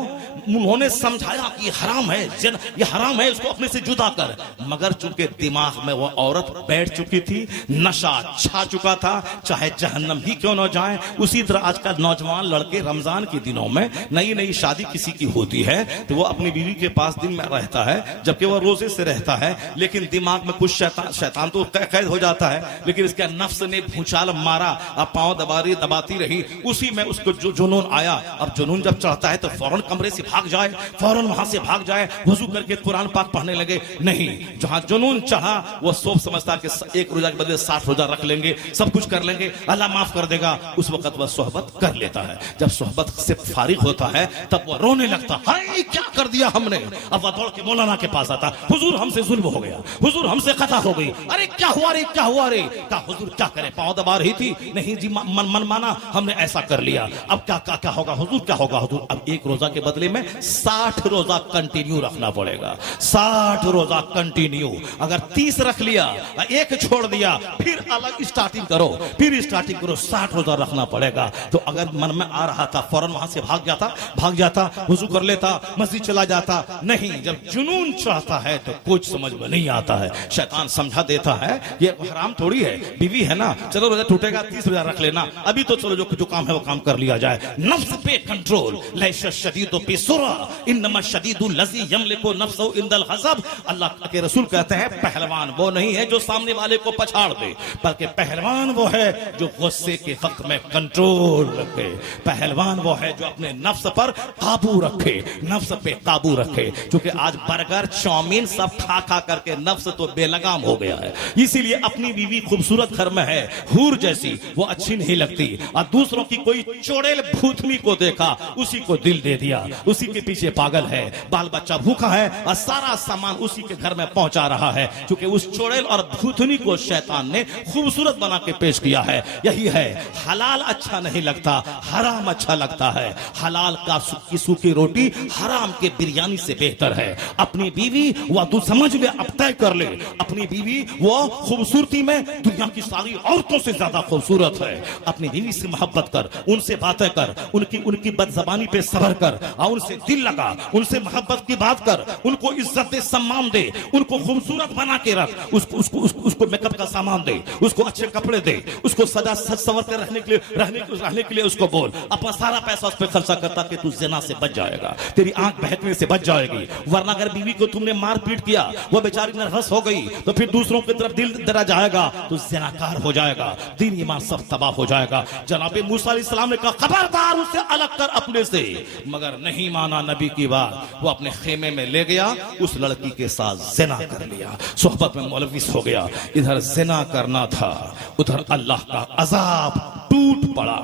उन्होंने समझाया कि ये हराम है, ये हराम है, इसको अपने से जुदा कर। मगर चूंकि दिमाग में वो औरत बैठ चुकी थी, नशा छा चुका था, चाहे जहन्नम ही क्यों न जाए। उसी तरह आजकल नौजवान लड़के रमजान के दिनों में नई नई शादी किसी की होती है तो वो अपनी बीवी के पास दिन में रहता है, जबकि वो रोजे से रहता है, लेकिन दिमाग में कुछ शैतान तो कैद हो जाता है, लेकिन इसके नफ्स ने भूचाल मारा, अब पांव दबाती रही। उसी में उसको जो जुनून आया। अब जुनून जब चढ़ता है तो फौरन कमरे से भाग जाए, फौरन वहां से भाग जाए, वजू करके कुरान पाक पढ़ने लगे। नहीं, जहां जुनून चढ़ा वो सोच समझता कि 1 रोजा के बदले 60 रोजा रख लेंगे, सब कुछ कर लेंगे, अल्लाह माफ कर देगा। उस वक्त वह सोहबत कर लेता है। जब सोहबत से फारिग होता है तब वह रोने लगता, हाय क्या कर दिया हमने। अब वह दौड़ के मौलाना के पास आता, हुजूर हमसे जुल्म हो गया, हुजूर हमसे खता हो गई। अरे क्या हुआ रे, क्या हुआ रे? कहा हुजूर क्या करें, पांव दबा रही थी। नहीं जी, मन माना, हमने ऐसा कर लिया। अब क्या होगा हुजूर, क्या होगा हुजूर? अब 1 रोजा के बदले में 60 रोजा कंटिन्यू रखना पड़ेगा। 60 रोजा कंटिन्यू। अगर 30 रख लिया, 1 छोड़ दिया, फिर अलग स्टार्टिंग करो, फिर स्टार्टिंग करो, 60 रोजा रखना पड़ेगा। तो अगर मन में आ रहा था फौरन वहां से भाग जाता, वजू कर लेता, मस्जिद चला जाता। नहीं, जब जुनून चढ़ता है तो कुछ समझ में नहीं आता है। शैतान समझा देता है ये हराम थोड़ी है, बीवी है ना, चलो रोजा टूटेगा 30 रोजा रख लेना, अभी तो चलो जो काम है वो काम कर लिया जाए। नफ्स पे कंट्रोल, लैसा शदीदु बिसुरा इन्नमा शदीदुल लज़ी यमलिकु नफ्सहु इंदल गज़ब। अल्लाह के रसूल कहते हैं पहलवान वो नहीं है जो सामने वाले को पछाड़ दे, बल्कि पहलवान वो है जो गुस्से के वक्त में कंट्रोल रखे। पहलवान वो है जो अपने नफ्स पर काबू रखे, नफ्स पे काबू रखे। क्योंकि आज बर्गर चाउमीन सब खा करके नफ्स तो बेलगाम हो गया है। इसीलिए अपनी बीवी खूबसूरत घर में है, हूर जैसी, वो अच्छी नहीं लगती, और दूसरों की कोई चोड़ेल भूतनी को देखा उसी को दिल दे दिया, उसी के पीछे पागल है। बाल बच्चा भूखा है और सारा सामान उसी के घर में पहुंचा रहा है, क्योंकि उस चोड़ेल और भूतनी को शैतान ने खूबसूरत बना के पेश किया है। यही है, हलाल अच्छा नहीं लगता, हराम अच्छा लगता है। हलाल का सूखी रोटी हराम के बिरयानी से बेहतर है। अपनी बीवी वह तू समझ ले, अब तय कर ले, अपनी बीवी वो खूबसूरती में दुनिया की सारी औरतों से ज्यादा खूबसूरत है। अपनी बीवी से मोहब्बत कर, उनसे बातें कर, उनकी बदजबानी पे सब्र कर, और उनसे दिल लगा, उनसे मोहब्बत की बात कर, उनको इज्जत दे, सम्मान दे, उनको खूबसूरत बना के रख, उसको मेकअप का सामान दे, उसको अच्छे कपड़े दे, उसको सजा सवर कर रहने के लिए उसको बोल। अपना सारा पैसा उस पर खर्चा करता कि तू ज़िना से बच जाएगा, तेरी आंख बहकने से बच जाएगी। वरना अगर बीवी को तुमने मार पीट किया, वो बेचारी नर्वस हो गई, तो फिर दूसरों की तरफ दिल दरा जाएगा, तो ज़िनाकार हो जाएगा, दीन ईमान सब तबाह हो जाएगा। जनाबे मूसा अलैहिस्सलाम ने कहा खबरदार उसे अलग कर अपने से, मगर नहीं माना नबी की बात। वो अपने खेमे में ले गया, उस लड़की के साथ ज़िना कर लिया, सोहबत में मुलविस हो गया। इधर ज़िना करना था, उधर अल्लाह का अजाब टूट पड़ा।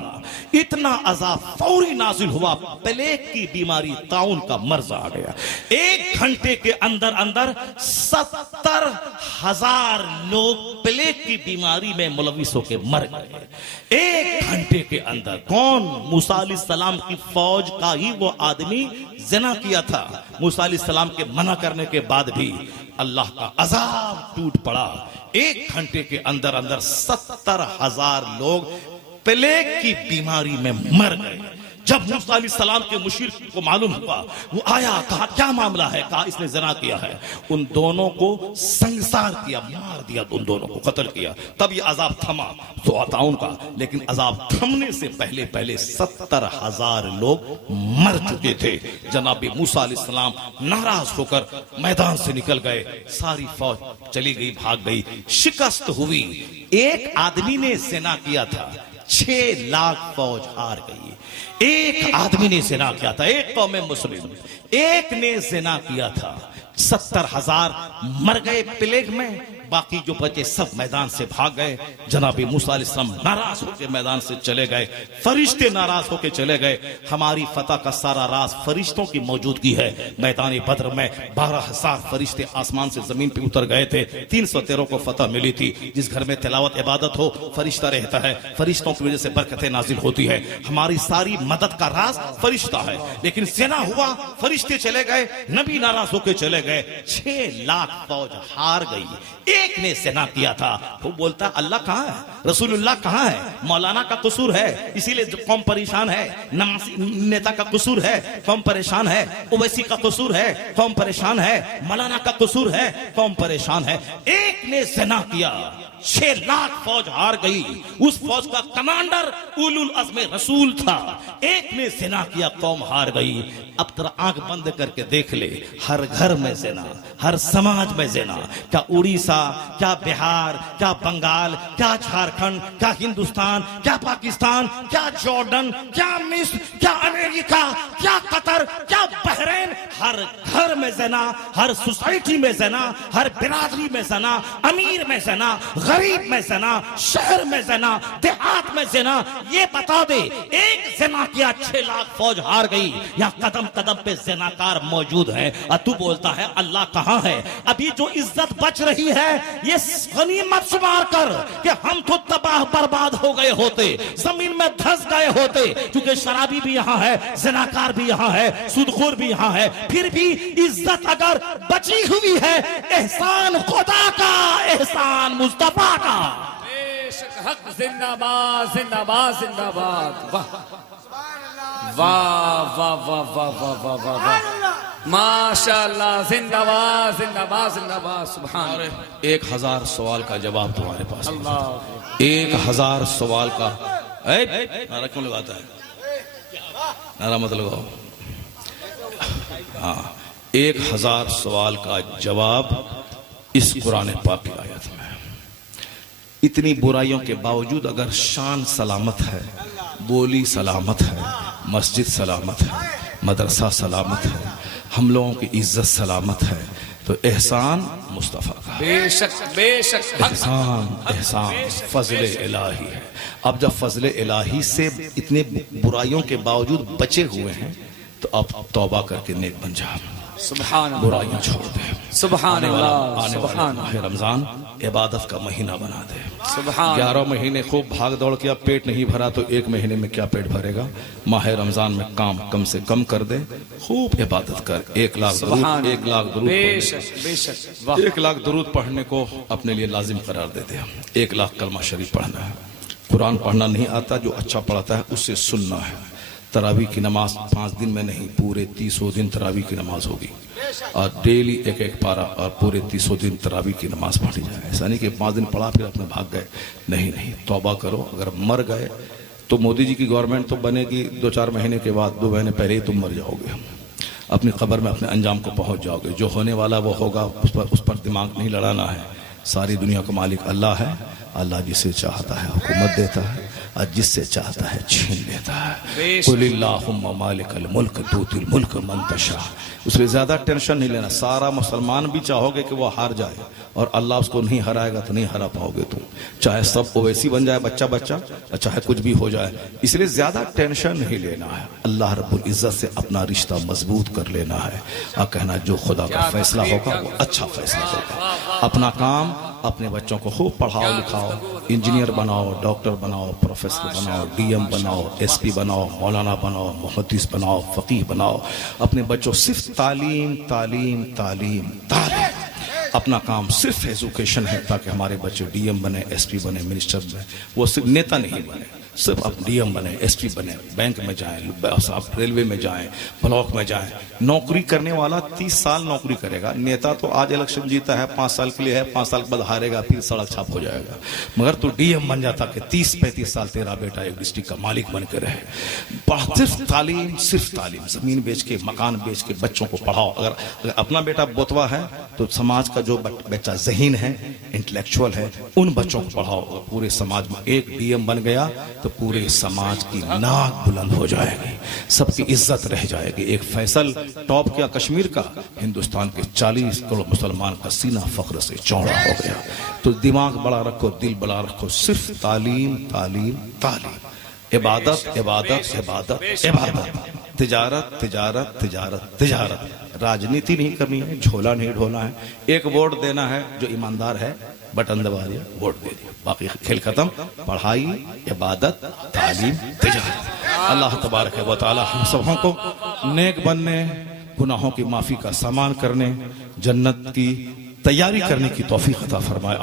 इतना अजाब फौरी नाजिल हुआ, प्लेग की बीमारी, ताउन का मर्ज आ गया। 1 घंटे के अंदर अंदर 70,000 लोग प्लेग की बीमारी में मुलविस होकर मर गए। 1 घंटे के अंदर। कौन? मूसा अलैहिस्सलाम की फौज का ही वो आदमी ज़िना किया था। मूसा अलैहिस्सलाम के मना करने के बाद भी अल्लाह का अजाब टूट पड़ा। 1 घंटे के अंदर अंदर 70,000 लोग प्लेग की बीमारी में मर गए। जब मूसा अलैहिस्सलाम के मुशीर को मालूम हुआ, वो आया, कहा क्या मामला है? कहा इसने ज़िना किया है। उन दोनों को संसार किया, मार दिया, उन दोनों को कत्ल किया। तब ये अजाब थमा तो आता उनका, लेकिन अजाब थमने से पहले पहले 70,000 लोग मर चुके थे। जनाबे मूसा अलैहिस्सलाम नाराज होकर मैदान से निकल गए। सारी फौज चली गई, भाग गई, शिकस्त हुई। एक आदमी ने ज़िना किया था, 6 लाख फौज हार गई। एक आदमी ने ज़िना किया था, एक कौम मुस्लिम, एक ने ज़िना किया था, 70,000 मर गए प्लेग में। बाकी जो बचे सब मैदान से भाग गए। जनाबी मूसा अलैहिस्सलाम नाराज होकर मैदान से चले गए, फरिश्ते नाराज होकर चले गए। हमारी फतह का सारा राज फरिश्तों की मौजूदगी है। मैदान बद्र में 12,000 फरिश्ते आसमान से जमीन पे उतर गए थे। 313 को फतह मिली थी। जिस घर में तिलावत इबादत हो, फरिश्ता रहता है, फरिश्तों की वजह से बरकतें नाजिल होती है। हमारी सारी मदद का राज फरिश्ता है। लेकिन ज़िना हुआ, फरिश्ते चले गए, नबी नाराज होकर चले गए, 6 लाख फौज हार गई। एक ने ज़िना किया था। वो बोलता अल्लाह कहाँ है, रसूलुल्लाह कहाँ है? मौलाना का कसूर है, इसीलिए कौम परेशान है। नमाजी नेता का कसूर है, कौम परेशान है। ओवैसी का कसूर है, कौम परेशान है। मौलाना का कसूर है, कौम परेशान है। एक ने ज़िना किया, 6 लाख फौज हार गई। उस फौज का कमांडर उलुल अज़्म रसूल था। एक ने ज़िना किया, कौम हार गई। अब तेरा आंख बंद करके देख ले, हर घर में ज़िना, हर समाज में ज़िना। क्या उड़ीसा, क्या बिहार, क्या बंगाल, क्या झारखंड, क्या हिंदुस्तान, क्या पाकिस्तान, क्या जॉर्डन, क्या मिस्र, क्या अमेरिका, क्या कतर, क्या बहरीन, हर घर में ज़िना, हर सोसाइटी में ज़िना, हर बिरादरी में ज़िना, अमीर में ज़िना, गरीब में ज़िना, शहर में ज़िना, देहात में ज़िना। ये बता दे, एक ज़िना किया 6 लाख फौज हार गई। या कदम कदम पे ज़िनाकार मौजूद है और तू बोलता है अल्लाह कहां है? अभी जो इज्जत बच रही है ये गनीमत शुमार कर कि हम तो तबाह बर्बाद हो गए होते, जमीन में धंस गए होते। क्योंकि शराबी भी यहां है, ज़िनाकार भी यहां है, सूदखोर भी यहां है। फिर भी इज्जत अगर बची हुई है, एहसान खुदा का, एहसान मुस्तफा का। बेशक हक जिंदाबाद जिंदाबाद जिंदाबाद। वाह वाह वाह वाह वाह वाह वाह वाह वाह, माशाअल्लाह, जिंदाबाद जिंदाबाद जिंदाबाद। सुभान। 1000 सवाल का जवाब तुम्हारे पास। अल्लाह 1000 सवाल का। नारा क्यों लगाता है? नारा मत लगाओ। हाँ, 1000 सवाल का जवाब इस कुरान पाक की आयत में। इतनी बुराइयों के बावजूद अगर शान सलामत है, बोली सलामत है, मस्जिद सलामत है, मदरसा सलामत है, हम लोगों की इज्जत सलामत है, तो एहसान मुस्तफ़ा का। बेशक बेशक एहसान, एहसान फजले इलाही है। अब जब फजले इलाही से इतने बुराइयों के बावजूद बचे हुए हैं, तो अब तौबा करके नेक बन जा, सुभान अल्लाह, बुराइयां छोड़ दे। सुभान आने वाला अल्लाह, सुभान माह रमजान इबादत का महीना बना दे। सुभान। 11 महीने खूब भाग दौड़ किया, पेट नहीं भरा, तो 1 महीने में क्या पेट भरेगा? माह रमजान में काम कम से कम कर दे, खूब इबादत कर। 1 लाख दुरूद, 1 लाख दुरूद, बेशक बेशक। वाह 1 लाख दुरूद पढ़ने को अपने लिए लाजिम करार दे दे। 1 लाख कलमा शरीफ पढ़ना है। कुरान पढ़ना नहीं आता, जो अच्छा पढ़ता है उससे सुनना है। तरावी की नमाज 5 दिन में नहीं, पूरे 30 दिन तरावी की नमाज होगी, और डेली 1-1 पारा, और पूरे 30 दिन तरावी की नमाज पढ़ी जाए। ऐसा नहीं कि 5 दिन पढ़ा फिर अपने भाग गए। नहीं नहीं, तौबा करो। अगर मर गए तो मोदी जी की गवर्नमेंट तो बनेगी 2-4 महीने के बाद, 2 महीने पहले ही तुम मर जाओगे। अपनी कब्र में अपने अंजाम को पहुंच जाओगे। जो होने वाला वो होगा, उस पर दिमाग नहीं लड़ाना है। सारी दुनिया का मालिक अल्लाह है। अल्लाह जिसे चाहता है हुकूमत देता है, और जिससे चाहता है छीन लेता है। बेशक। कुलिल्लाहुम्मा मालिकल मुल्क तूतिल मुल्क मन तशा। उसमें ज्यादा टेंशन नहीं लेना। सारा मुसलमान भी चाहोगे कि वो हार जाए और अल्लाह उसको नहीं हराएगा तो नहीं हरा पाओगे तुम। चाहे सब ओवैसी बन जाए बच्चा बच्चा, चाहे कुछ भी हो जाए, इसलिए ज्यादा टेंशन नहीं लेना है। अल्लाह रब्बुल इज्जत से अपना रिश्ता मजबूत कर लेना है और कहना जो खुदा का फैसला होगा वो अच्छा फैसला होगा। अपना काम, अपने बच्चों को खूब पढ़ाओ लिखाओ, इंजीनियर बनाओ, डॉक्टर बनाओ, प्रोफेसर बनाओ, डीएम बनाओ, एसपी बनाओ, मौलाना बनाओ, मुहद्दिस बनाओ, फकीह बनाओ। अपने बच्चों सिर्फ तालीम तालीम तालीम तालीम। अपना काम सिर्फ एजुकेशन है ताकि हमारे बच्चे डीएम बने, एसपी बने, मिनिस्टर बने। वो सिर्फ नेता नहीं बने, सिर्फ अब डीएम बने, एसपी बने, बैंक में जाएं, साहब रेलवे में जाएं, ब्लॉक में जाएं। नौकरी करने वाला 30 साल नौकरी करेगा। नेता तो आज इलेक्शन जीता है, 5 साल के लिए है, 5 साल के बाद हारेगा, फिर सड़क छाप हो जाएगा। मगर तू डीएम बन जाता कि 30-35 साल तेरा बेटा एक डिस्ट्रिक्ट का मालिक बन के रहे। सिर्फ तालीम, सिर्फ तालीम। जमीन बेच के, मकान बेच के बच्चों को पढ़ाओ। अगर अपना बेटा बोतवा है तो समाज का जो बच्चा ज़हीन है, इंटेलेक्चुअल है, उन बच्चों को पढ़ाओ। पूरे समाज में एक डीएम बन गया तो पूरे समाज की नाक बुलंद हो जाएगी, सबकी इज्जत रह जाएगी। एक फैसल टॉप किया कश्मीर का, हिंदुस्तान के 40 करोड़ मुसलमान का सीना फख्र से चौड़ा हो गया। तो दिमाग बड़ा रखो, दिल बड़ा रखो, सिर्फ तालीम तालीम तालीम। इबादत इबादत इबादत इबादत। तिजारत तिजारत तिजारत तिजारत। राजनीति नहीं करनी है, झोला नहीं ढोना है। एक वोट देना है, जो ईमानदार है बटन दबा दिया, वोट दे दिया, बाकी खेल खत्म। पढ़ाई, इबादत, तालीम, तिजारत। अल्लाह तबारक व तआला हम सबों को नेक बनने, गुनाहों की माफी का सामान करने, जन्नत की तैयारी करने की तौफीक अता फरमाए।